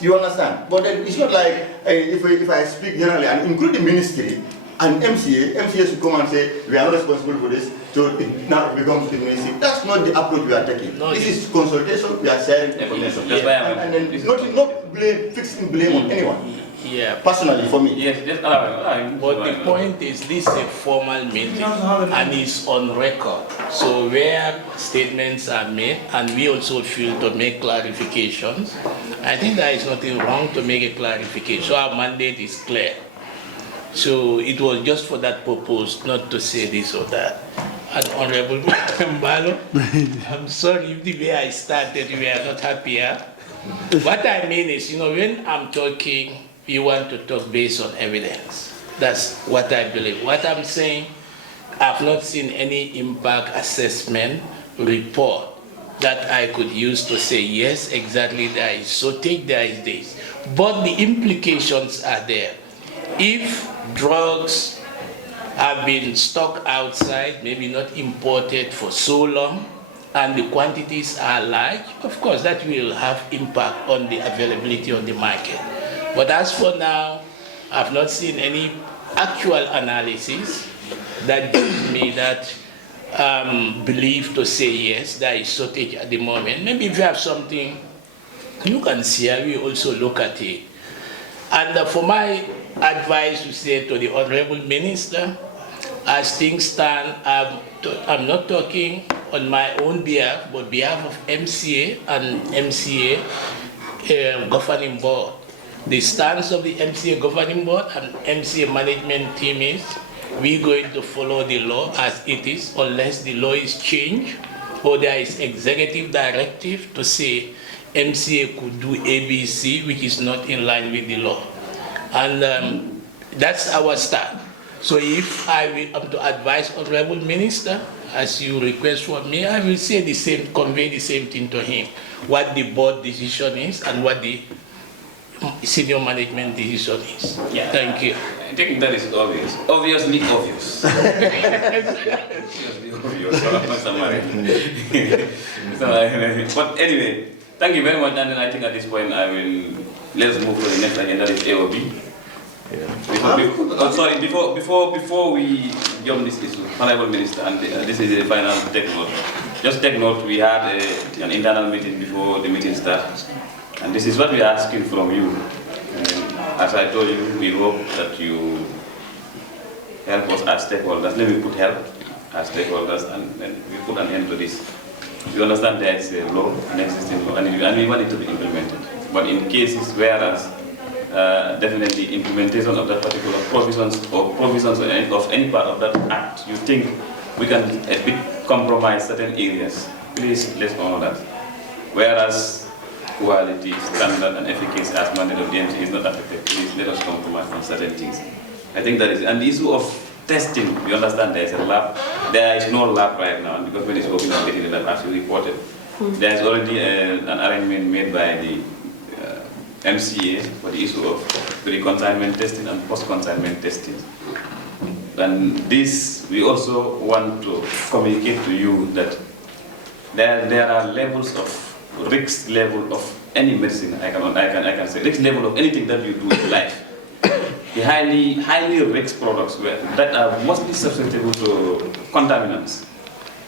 You understand? But then it's not like if I speak generally and include the ministry and MCA should come and say, we are not responsible for this, so it now becomes the ministry. That's not the approach we are taking. No, this is consultation, we are sharing information. And then not fixing blame on anyone. Yeah. Personally, for me. Yes, but the point is, this is a formal meeting and it's on record. So where statements are made, and we also feel to make clarifications, I think there is nothing wrong to make a clarification. So our mandate is clear. So it was just for that purpose, not to say this or that. And Honorable Mbalo, I'm sorry if the way I started, we are not happier. What I mean is, when I'm talking, you want to talk based on evidence. That's what I believe. What I'm saying, I've not seen any impact assessment report that I could use to say, yes, exactly, there is shortage, there is this. But the implications are there. If drugs have been stocked outside, maybe not imported for so long, and the quantities are large, of course, that will have impact on the availability on the market. But as for now, I've not seen any actual analysis that gives me that belief to say, yes, there is shortage at the moment. Maybe if you have something you can see, we also look at it. And for my advice to say to the Honorable Minister, as things stand, I'm not talking on my own behalf, but behalf of MCA and MCA governing board. The stance of the MCA governing board and MCA management team is we're going to follow the law as it is unless the law is changed or there is executive directive to say MCA could do ABC, which is not in line with the law. And that's our stand. So if I am to advise Honorable Minister, as you request for me, I will say the same, convey the same thing to him, what the board decision is and what the senior management decision is. Yeah. Thank you. I think that is obvious. Obviously obvious. Obviously obvious. But anyway, thank you very much. And then I think at this point let's move to the next agenda, that is AOB. Before we jump this issue, Honorable Minister, and this is the final take note. Just take note, we had an internal meeting before the meeting starts, and this is what we are asking from you. And as I told you, we hope that you help us as stakeholders. Let me put help as stakeholders, and then we put an end to this. You understand there is a law, an existing law, and we want it to be implemented. But in cases whereas definitely implementation of that particular provisions of any part of that act, you think we can a bit compromise certain areas, please let's honor that. Whereas quality, standard and efficacy as mandate of the MCA is not affected, please let us compromise on certain things. I think that is, and the issue of testing, you understand there is a lab, there is no lab right now, because when it's open and getting the lab as you reported, there is already an arrangement made by the MCA for the issue of pre-consignment testing and post-consignment testing. And this, we also want to communicate to you that there are levels of risk level of any medicine, I can say, risk level of anything that you do in life. The highly risk products that are mostly susceptible to contaminants.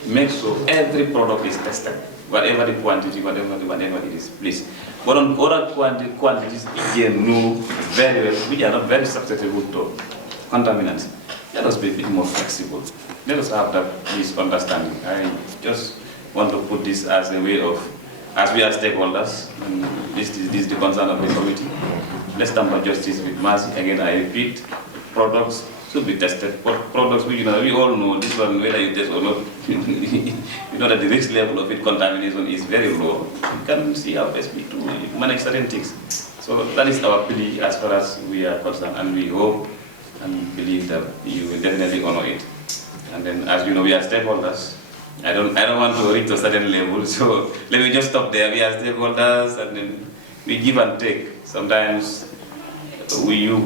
Make sure every product is tested, whatever the quantity, whatever it is, please. But on other quantities, you know very well, we are not very susceptible to contaminants. Let us be a bit more flexible. Let us have that misunderstanding. I just want to put this as a way of, as we are stakeholders, and this is the concern of the committee. Let's tamper justice with mercy. Again, I repeat, products should be tested. But products, we all know this one, whether you test or not, you know that the risk level of it, contamination is very low. You can see how best we do manage certain things. So that is our plea as far as we are concerned, and we hope and believe that you will definitely honor it. And then, as you know, we are stakeholders. I don't want to reach a certain level, so let me just stop there. We are stakeholders, and then we give and take. Sometimes you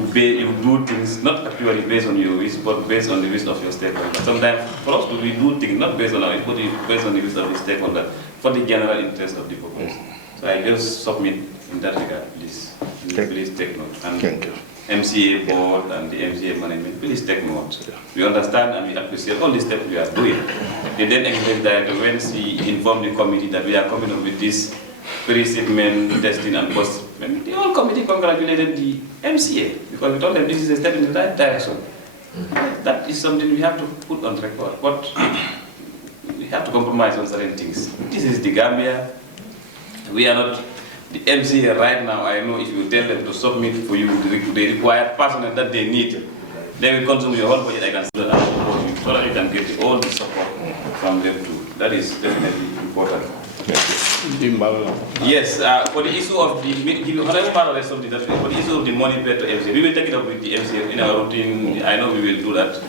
do things not purely based on your wish, but based on the wish of your stakeholder. Sometimes for us, we do things not based on our wish, but based on the wish of the stakeholder for the general interest of the population. So I just submit in that regard, please. Please take note. And thank you. MCA board and the MCA management, please take note. We understand and we appreciate all the steps we are doing. The then executive director, when she informed the committee that we are coming up with this pre-shipment testing and post-shipment, the whole committee congratulated the MCA because we told them this is a step in the right direction. That is something we have to put on record. But we have to compromise on certain things. This is the Gambia. We are not the MCA right now. I know if you tell them to submit for you the required personnel that they need, they will consume your whole budget. I can still support you so that you can get all the support from them too. That is definitely important. Yes, for the issue of the for the issue of the money paid to MCA, we will take it up with the MCA in our routine. I know we will do that.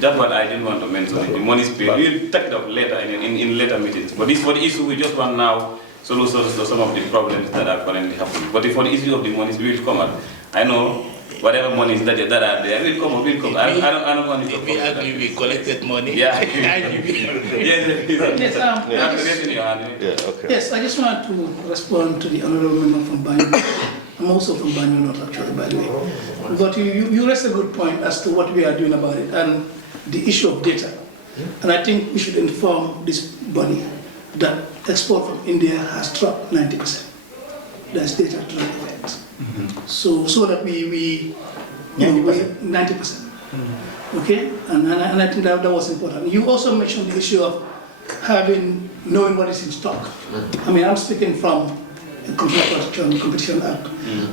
That's what I didn't want to mention. The money paid, we will take it up later in later meetings. But this for the issue, we just want now solutions to some of the problems that are currently happening. But for the issue of the monies, we will come up. I know whatever monies that are there, we'll come. I don't want to. We agree we collected money. Yeah. Yes, I just want to respond to the honorable member from Banjul. I'm also from Banjul, not actually, by the way. But you raised a good point as to what we are doing about it and the issue of data. And I think we should inform this body that export from India has dropped 90%. That's data to that effect. So that we 90%. Okay, and I think that was important. You also mentioned the issue of knowing what is in stock. I mean, I'm speaking from the Competition Act.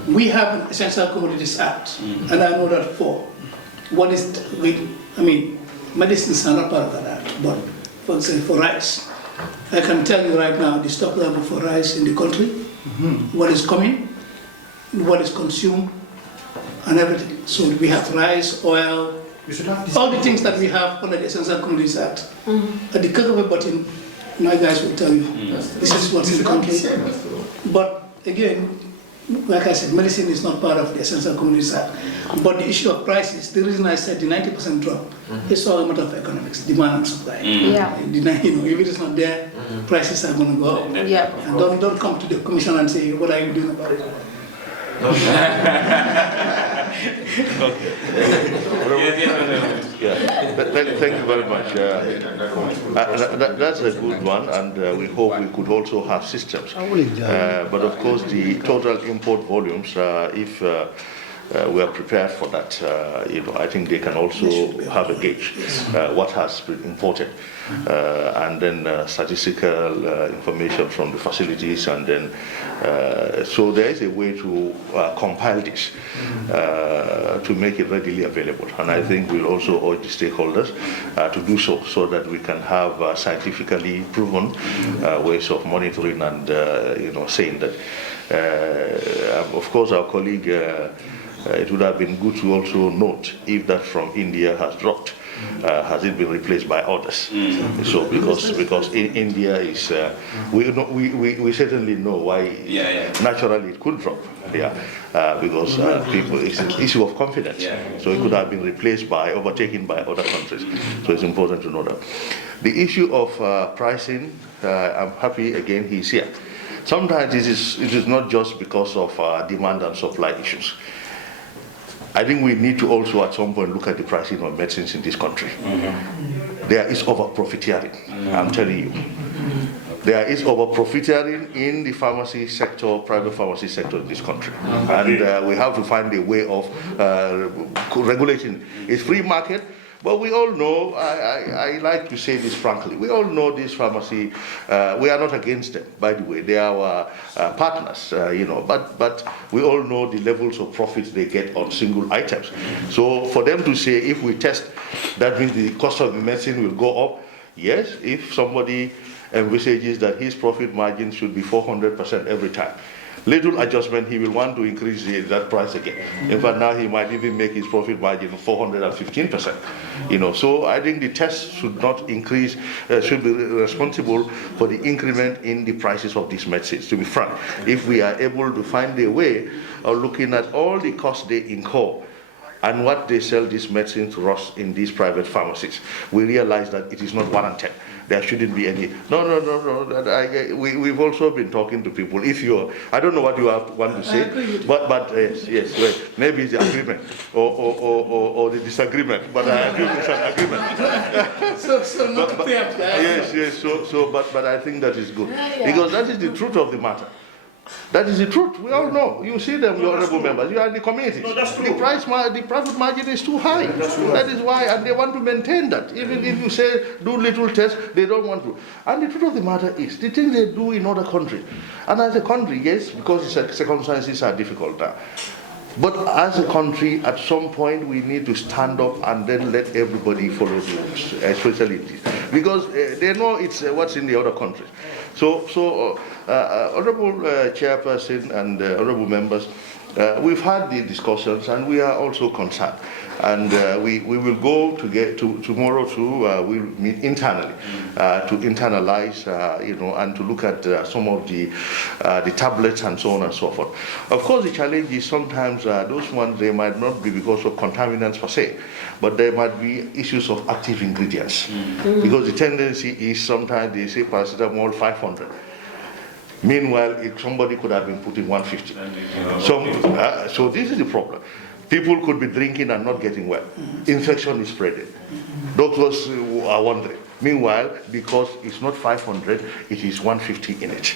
We have an Essential Commodities Act, and I know that medicines are not part of that act, but for example, for rice, I can tell you right now the stock level for rice in the country, what is coming, what is consumed, and everything. So we have rice, oil, We should have all the things that we have under the Essential Commodities Act. At the click of a button, my guys will tell you, this is what's in the country. But again, like I said, medicine is not part of the Essential Commodities Act. But the issue of prices, the reason I said the 90% drop, it's all a matter of economics, demand and supply. Yeah. You know, if it is not there, prices are going to go up. Yeah. And don't come to the commission and say, what are you doing about it? Thank you very much. That's a good one, and we hope we could also have systems. But of course, the total import volumes, if we are prepared for that, I think they can also have a gauge what has been imported, and then statistical information from the facilities, and then so there is a way to compile this to make it readily available. And I think we'll also urge the stakeholders to do so that we can have scientifically proven ways of monitoring and saying that. Of course, our colleague. It would have been good to also note if that from India has dropped. Has it been replaced by others? So because in India is we certainly know why naturally it could drop because people, it's an issue of confidence. So it could have been replaced by, overtaken by other countries. So it's important to know that. The issue of pricing, I'm happy again he's here. Sometimes it is not just because of demand and supply issues. I think we need to also at some point look at the pricing of medicines in this country. There is over-profiteering, I'm telling you. There is over-profiteering in the pharmacy sector, private pharmacy sector in this country. And we have to find a way of regulating. It's free market, but we all know, I like to say this frankly, we all know this pharmacy, we are not against them, by the way, they are our partners, but we all know the levels of profits they get on single items. So for them to say, if we test, that means the cost of the medicine will go up. Yes, if somebody envisages that his profit margin should be 400% every time, little adjustment, he will want to increase that price again. In fact, now he might even make his profit margin 415%. So I think the test should not increase, should be responsible for the increment in the prices of these medicines, to be frank. If we are able to find a way of looking at all the costs they incur and what they sell these medicines to us in these private pharmacies, we realize that it is not warranted. There shouldn't be any. No. We've also been talking to people. If you're, I don't know what you want to say, but yes, well, maybe it's the agreement or the disagreement. But I agree with an agreement. Yes. But I think that is good because that is the truth of the matter. That is the truth. We all know. You see them, your honorable members. You are in the community. No, that's true. The profit margin is too high. That is why, and they want to maintain that. Even if you say do little tests, they don't want to. And the truth of the matter is, the things they do in other countries, and as a country, yes, because the circumstances are difficult now. But as a country, at some point, we need to stand up and then let everybody follow the rules, especially this, because they know it's what's in the other countries. So Honorable Chairperson and Honorable Members, we've had the discussions and we are also concerned. And we will go tomorrow we'll meet internally to internalize, and to look at some of the tablets and so on and so forth. Of course, the challenge is sometimes those ones, they might not be because of contaminants per se, but there might be issues of active ingredients. Because the tendency is sometimes they say paracetamol 500. Meanwhile, if somebody could have been putting 150. So this is the problem. People could be drinking and not getting well. Infection is spreading. Doctors are wondering. Meanwhile, because it's not 500, it is 150 in it.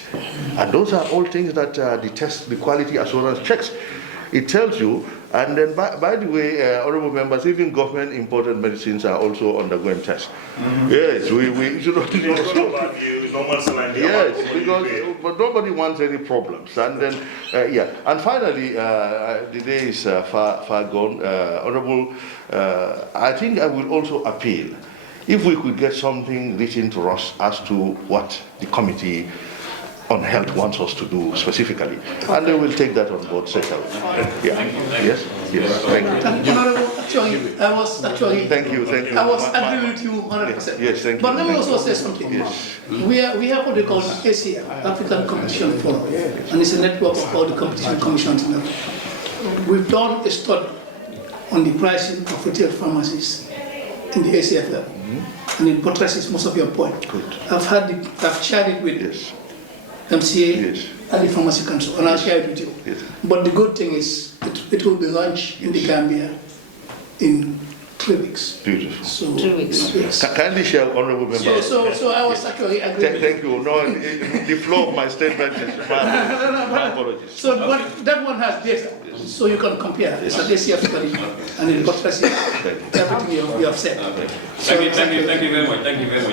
And those are all things that the quality assurance checks. It tells you, and then by the way, honorable members, even government imported medicines are also undergoing tests. Yes, we should not yes, because but nobody wants any problems. And then and finally, the day is far gone. Honorable, I think I will also appeal if we could get something written to us as to what the committee on health wants us to do specifically, and then we'll take that on board straight away. Yes, thank you. actually. Thank you. I was agreeing with you 100%. Yes, thank you. But let me also say something. Yes. We have what they call ACF, African Competition Forum, and it's a network of all the competition commissions in Africa. We've done a study on the pricing of retail pharmacies in the ACFL, and it buttresses most of your point. Good. I've shared it with MCA and the Pharmacy Council, and I'll share it with you. Yes. But the good thing is, it will be launched in the Gambia in 3 weeks. Beautiful. So 3 weeks. Yes. Kindly share, honorable members. So I was actually agreeing. Thank you. No, the flow of my statement is my apologies. So but that one has data, so you can compare. It's a DCF study, and it buttresses everything you have said. Thank you very much. Thank you very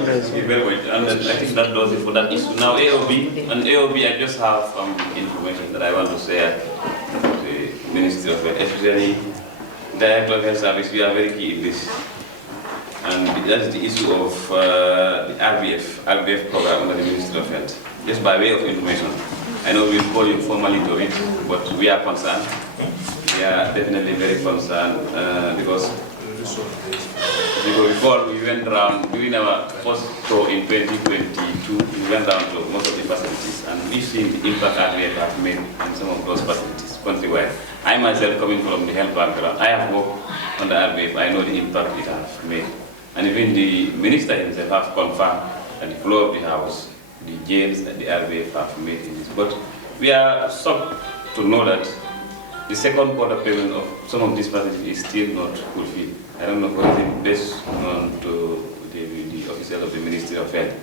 much. And I think that does it for that issue. Now AOB, I just have information that I want to share to the Ministry of Health, especially Director of Health Service. We are very key in this. And that's the issue of the RBF program under the Ministry of Health. Just by way of information, I know we'll call you formally to it, but we are concerned. We are definitely very concerned because before we went around, during our first tour in 2022, we went down to most of the facilities, and we've seen the impact RBF has made on some of those facilities countrywide. I myself, coming from the health background, I have worked on the RBF, I know the impact it has made. And even the minister himself has confirmed that the flow of the house, the gains that the RBF have made in this. But we are shocked to know that the second quarter payment of some of these facilities is still not fulfilled. I don't know what is best known to the officials of the Ministry of Health.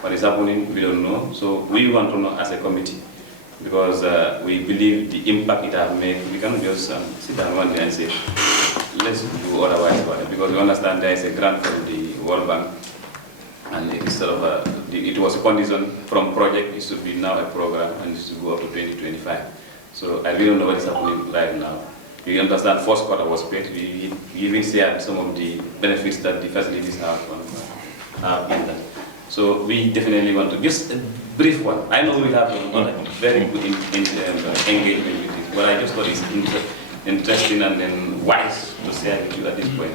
What is happening, we don't know. So we want to know as a committee, because we believe the impact it has made. We cannot just sit down one day and say, let's do otherwise about it, because we understand there is a grant from the World Bank, and it is sort of it was a condition from project, it should be now a program, and it should go up to 2025. So I really don't know what is happening right now. We understand first quarter was paid. We even shared some of the benefits that the facilities have in that. So we definitely want to, just a brief one. I know we have a very good engagement with this, but I just thought it's interesting and then wise to share with you at this point.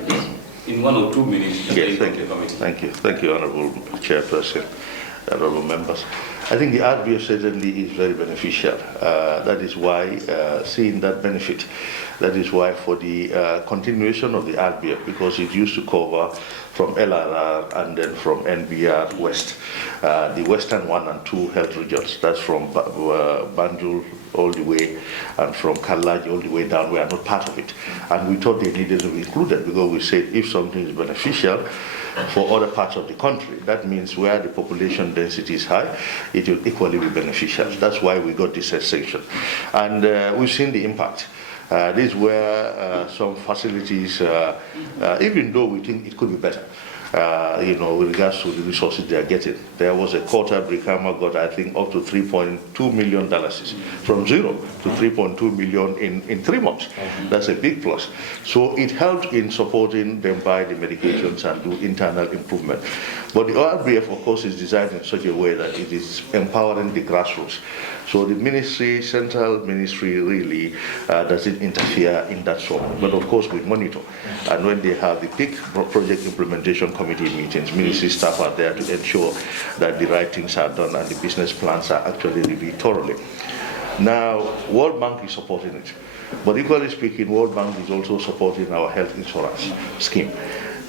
In 1 or 2 minutes, yes, thank you. Thank you, Honorable Chairperson, honorable members. I think the RBF certainly is very beneficial. That is why, seeing that benefit, that is why for the continuation of the RBF, because it used to cover from LRR and then from NBR West, the Western 1 and 2 health regions, that's from Banjul all the way, and from Kalaji all the way down, we are not part of it. And we thought they needed to be included, because we said if something is beneficial for other parts of the country, that means where the population density is high, it will equally be beneficial. That's why we got this section. And we've seen the impact. This is where some facilities, even though we think it could be better, with regards to the resources they are getting. There was a quarter Brikama got, I think, up to $3.2 million, from 0 to 3.2 million in 3 months. That's a big plus. So it helped in supporting them buy the medications and do internal improvement. But the RBF, of course, is designed in such a way that it is empowering the grassroots. So the ministry, central ministry, really doesn't interfere in that sort. But of course, we monitor. And when they have the big project implementation committee meetings, ministry staff are there to ensure that the right things are done and the business plans are actually reviewed thoroughly. Now, World Bank is supporting it. But equally speaking, World Bank is also supporting our health insurance scheme.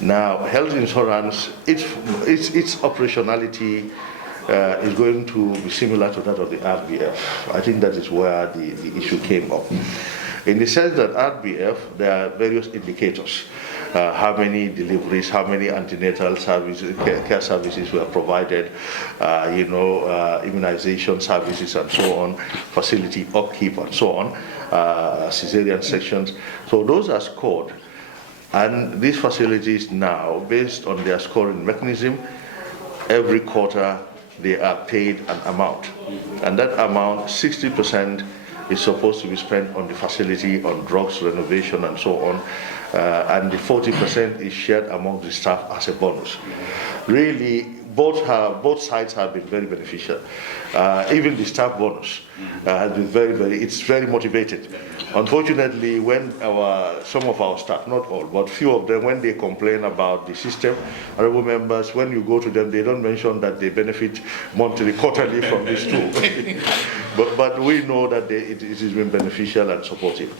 Now, health insurance, its operationality is going to be similar to that of the RBF. I think that is where the issue came up. In the sense that RBF, there are various indicators. How many deliveries, how many antenatal services, care services were provided, immunization services and so on, facility upkeep and so on, cesarean sections. So those are scored. And these facilities now, based on their scoring mechanism, every quarter they are paid an amount. And that amount, 60% is supposed to be spent on the facility, on drugs, renovation, and so on. And the 40% is shared among the staff as a bonus. Really, both sides have been very beneficial. Even the staff bonus has been it's very motivated. Unfortunately, when some of our staff, not all, but few of them, when they complain about the system, honorable members, when you go to them, they don't mention that they benefit monthly, quarterly from this too. but we know that it has been beneficial and supportive.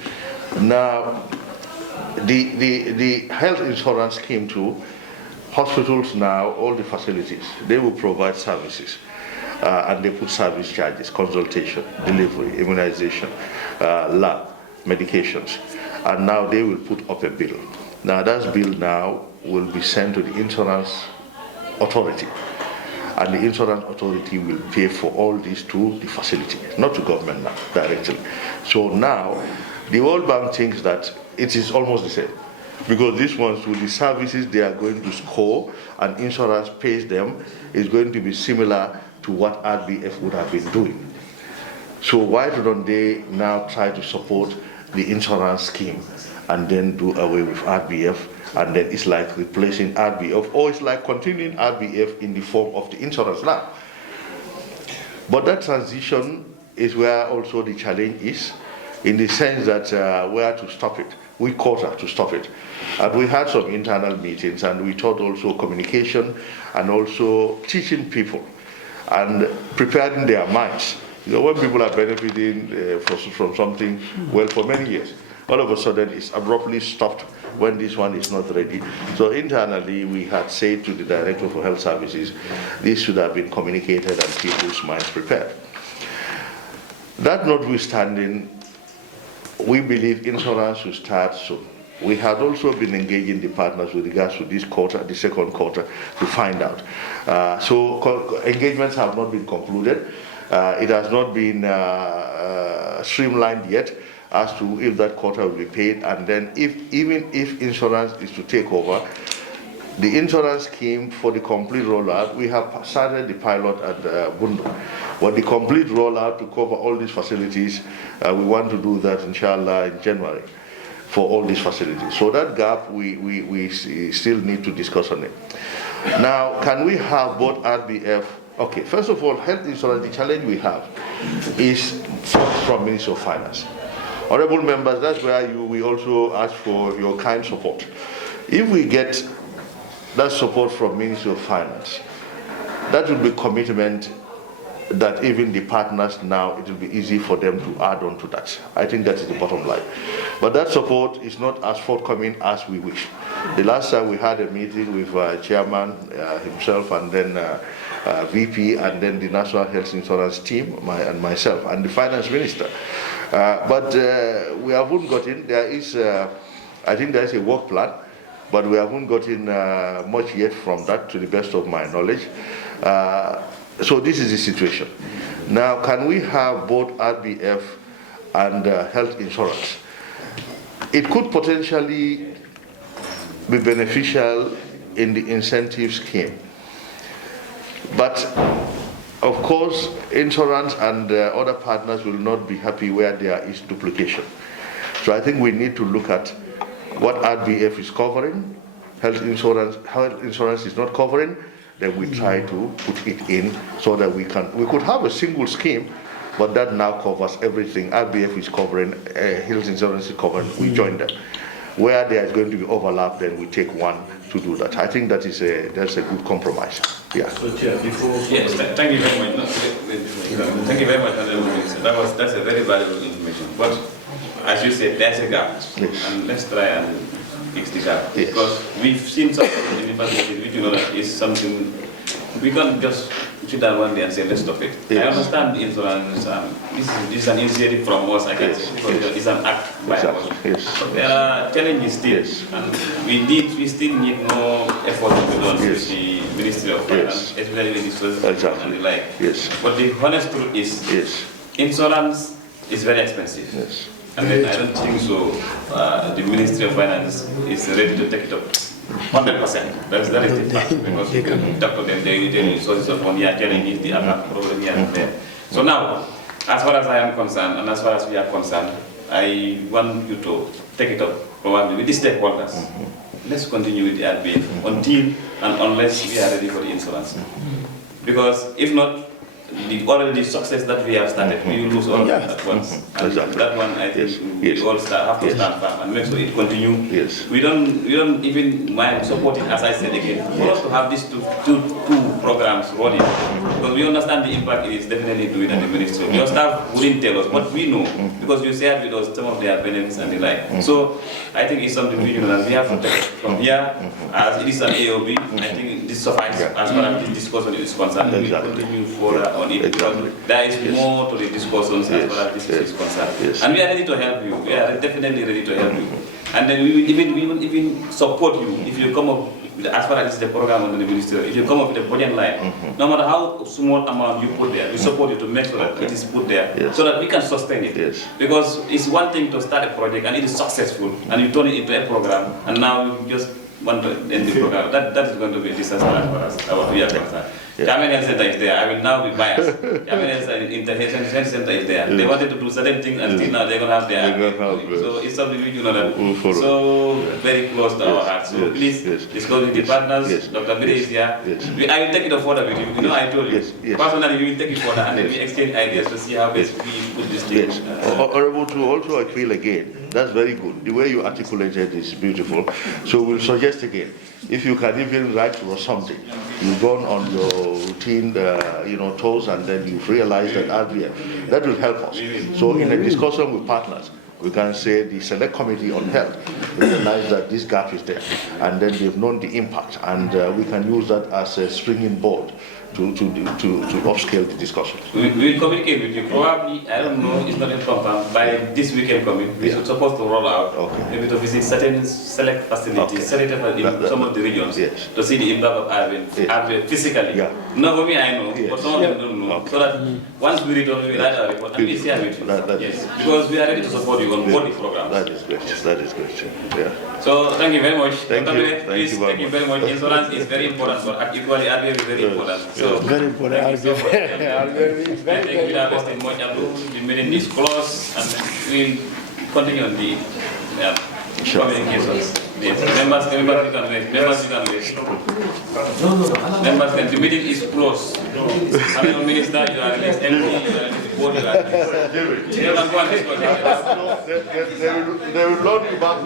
Now, the health insurance scheme too, hospitals now, all the facilities, they will provide services. And they put service charges, consultation, delivery, immunization, lab, medications. And now they will put up a bill. Now that bill now will be sent to the insurance authority. And the insurance authority will pay for all these to the facility, not to government now, directly. So now, the World Bank thinks that it is almost the same. Because these ones, with the services they are going to score and insurance pays them, is going to be similar to what RBF would have been doing. So why don't they now try to support the insurance scheme and then do away with RBF, and then it's like replacing RBF, or it's like continuing RBF in the form of the insurance now. But that transition is where also the challenge is, in the sense that where to stop it. We quarter to stop it. And we had some internal meetings, and we taught also communication and also teaching people and preparing their minds. You know, when people are benefiting from something, well, for many years, all of a sudden it's abruptly stopped when this one is not ready. So internally, we had said to the Director for Health Services, this should have been communicated and people's minds prepared. That notwithstanding, we believe insurance should start soon. We had also been engaging the partners with regards to this quarter, the second quarter, to find out. So engagements have not been concluded. It has not been streamlined yet as to if that quarter will be paid, and then even if insurance is to take over, the insurance scheme for the complete rollout, we have started the pilot at Bundu. But the complete rollout to cover all these facilities, we want to do that, inshallah, in January for all these facilities. So that gap, we still need to discuss on it. Now, can we have both RBF? Okay, first of all, health insurance, the challenge we have is from Ministry of Finance. Honorable members, that's where we also ask for your kind support. If we get that support from Ministry of Finance, that will be commitment that even the partners now, it will be easy for them to add on to that. I think that is the bottom line. But that support is not as forthcoming as we wish. The last time we had a meeting with Chairman himself, and then VP, and then the National Health Insurance team, and myself, and the Finance Minister. But we haven't gotten, I think there is a work plan, but we haven't gotten much yet from that, to the best of my knowledge. So this is the situation. Now, can we have both RBF and health insurance? It could potentially be beneficial in the incentive scheme. But, of course, insurance and other partners will not be happy where there is duplication. So I think we need to look at what RBF is covering, health insurance is not covering, then we try to put it in so that we could have a single scheme, but that now covers everything. RBF is covering, health insurance is covering, we join them. Where there is going to be overlap, then we take one to do that. I think that's a good compromise. Yeah. So, Chair, yes, thank you very much. Thank you very much, Honorable Minister. That's a very valuable information. But as you said, there's a gap, yes. And let's try and fix the gap. Yes. Because we've seen something in the facility which you know that is something we can't just sit down one day and say let's stop it. Yes. I understand the insurance. This is an initiative from us, I can say, because it's an act by us. Yes. But there are challenges still, yes. And we still need more effort to be done with the Ministry of Finance, especially with the services and the like. Yes. But the honest truth is, insurance is very expensive. Yes. And then I don't think so. The Ministry of Finance is ready to take it up 100%. That is the fact, because you can talk to them, they sources of money are telling you the other problem here and there. So now, as far as I am concerned, and as far as we are concerned, I want you to take it up probably with the stakeholders. let's continue with the RBF until and unless we are ready for the insurance. Because if not, the success that we have started, we will lose all of it at once. And that one, I think, we all have to stand firm and make sure it continues. We don't even mind supporting, as I said again, for us to have these two programs running, because we understand the impact it is definitely doing at the ministry. Your staff wouldn't tell us, but we know, because you shared with us some of their benefits and the like. So I think it's something we know that we have to take from here, as it is an AOB. I think this suffices as far as this discussion is concerned. We continue further on it. There is more to the discussions as far as this is concerned. And we are ready to help you. We are definitely ready to help you. And then we will even support you if you come up with, as far as the program under the ministry, if you come up with a budget line, no matter how small amount you put there, we support you to make sure that it is put there so that we can sustain it. Because it's one thing to start a project and it is successful and you turn it into a program and now you just want to end the program. That is going to be a disaster as far as we are concerned. Cameron Health Center is there. I will now be biased. Cameron Health Center is there. They wanted to do certain things and still now they're going to have their so it's something we do know that so very close to our hearts. So please discuss with the partners. Dr. Bide is here. I will take it further with you. You know, I told you. Personally, we will take it further and then we exchange ideas to see how best we put this thing. Honorable, to also appeal again, that's very good. The way you articulated is beautiful. So we'll suggest again, if you can even write to us something, you've gone on your routine, tours, and then you've realized that RBF, that will help us. So in a discussion with partners, we can say the Select Committee on Health recognize that this gap is there, and then they've known the impact, and we can use that as a springing board to upscale the discussion. We will communicate with you. Probably, I don't know, it's not confirmed, by this weekend coming, we are supposed to roll out, maybe to visit certain select facilities, selected in some of the regions, to see the impact of RBF physically. Not for me, I know, but some of them don't know. So that once we return, we will write our report and we share with you. Because we are ready to support you on both the programs. That is great. That is great. So thank you very much. Thank you very much. Insurance is very important, but equally RBF is very important. So very important. I think without wasting much ado, the meeting is closed and we'll continue on the communications. Members you can wait. Members can, the meeting is closed. Honorable Minister, you are released. MP, you are released. Board, you are released. They will not be back.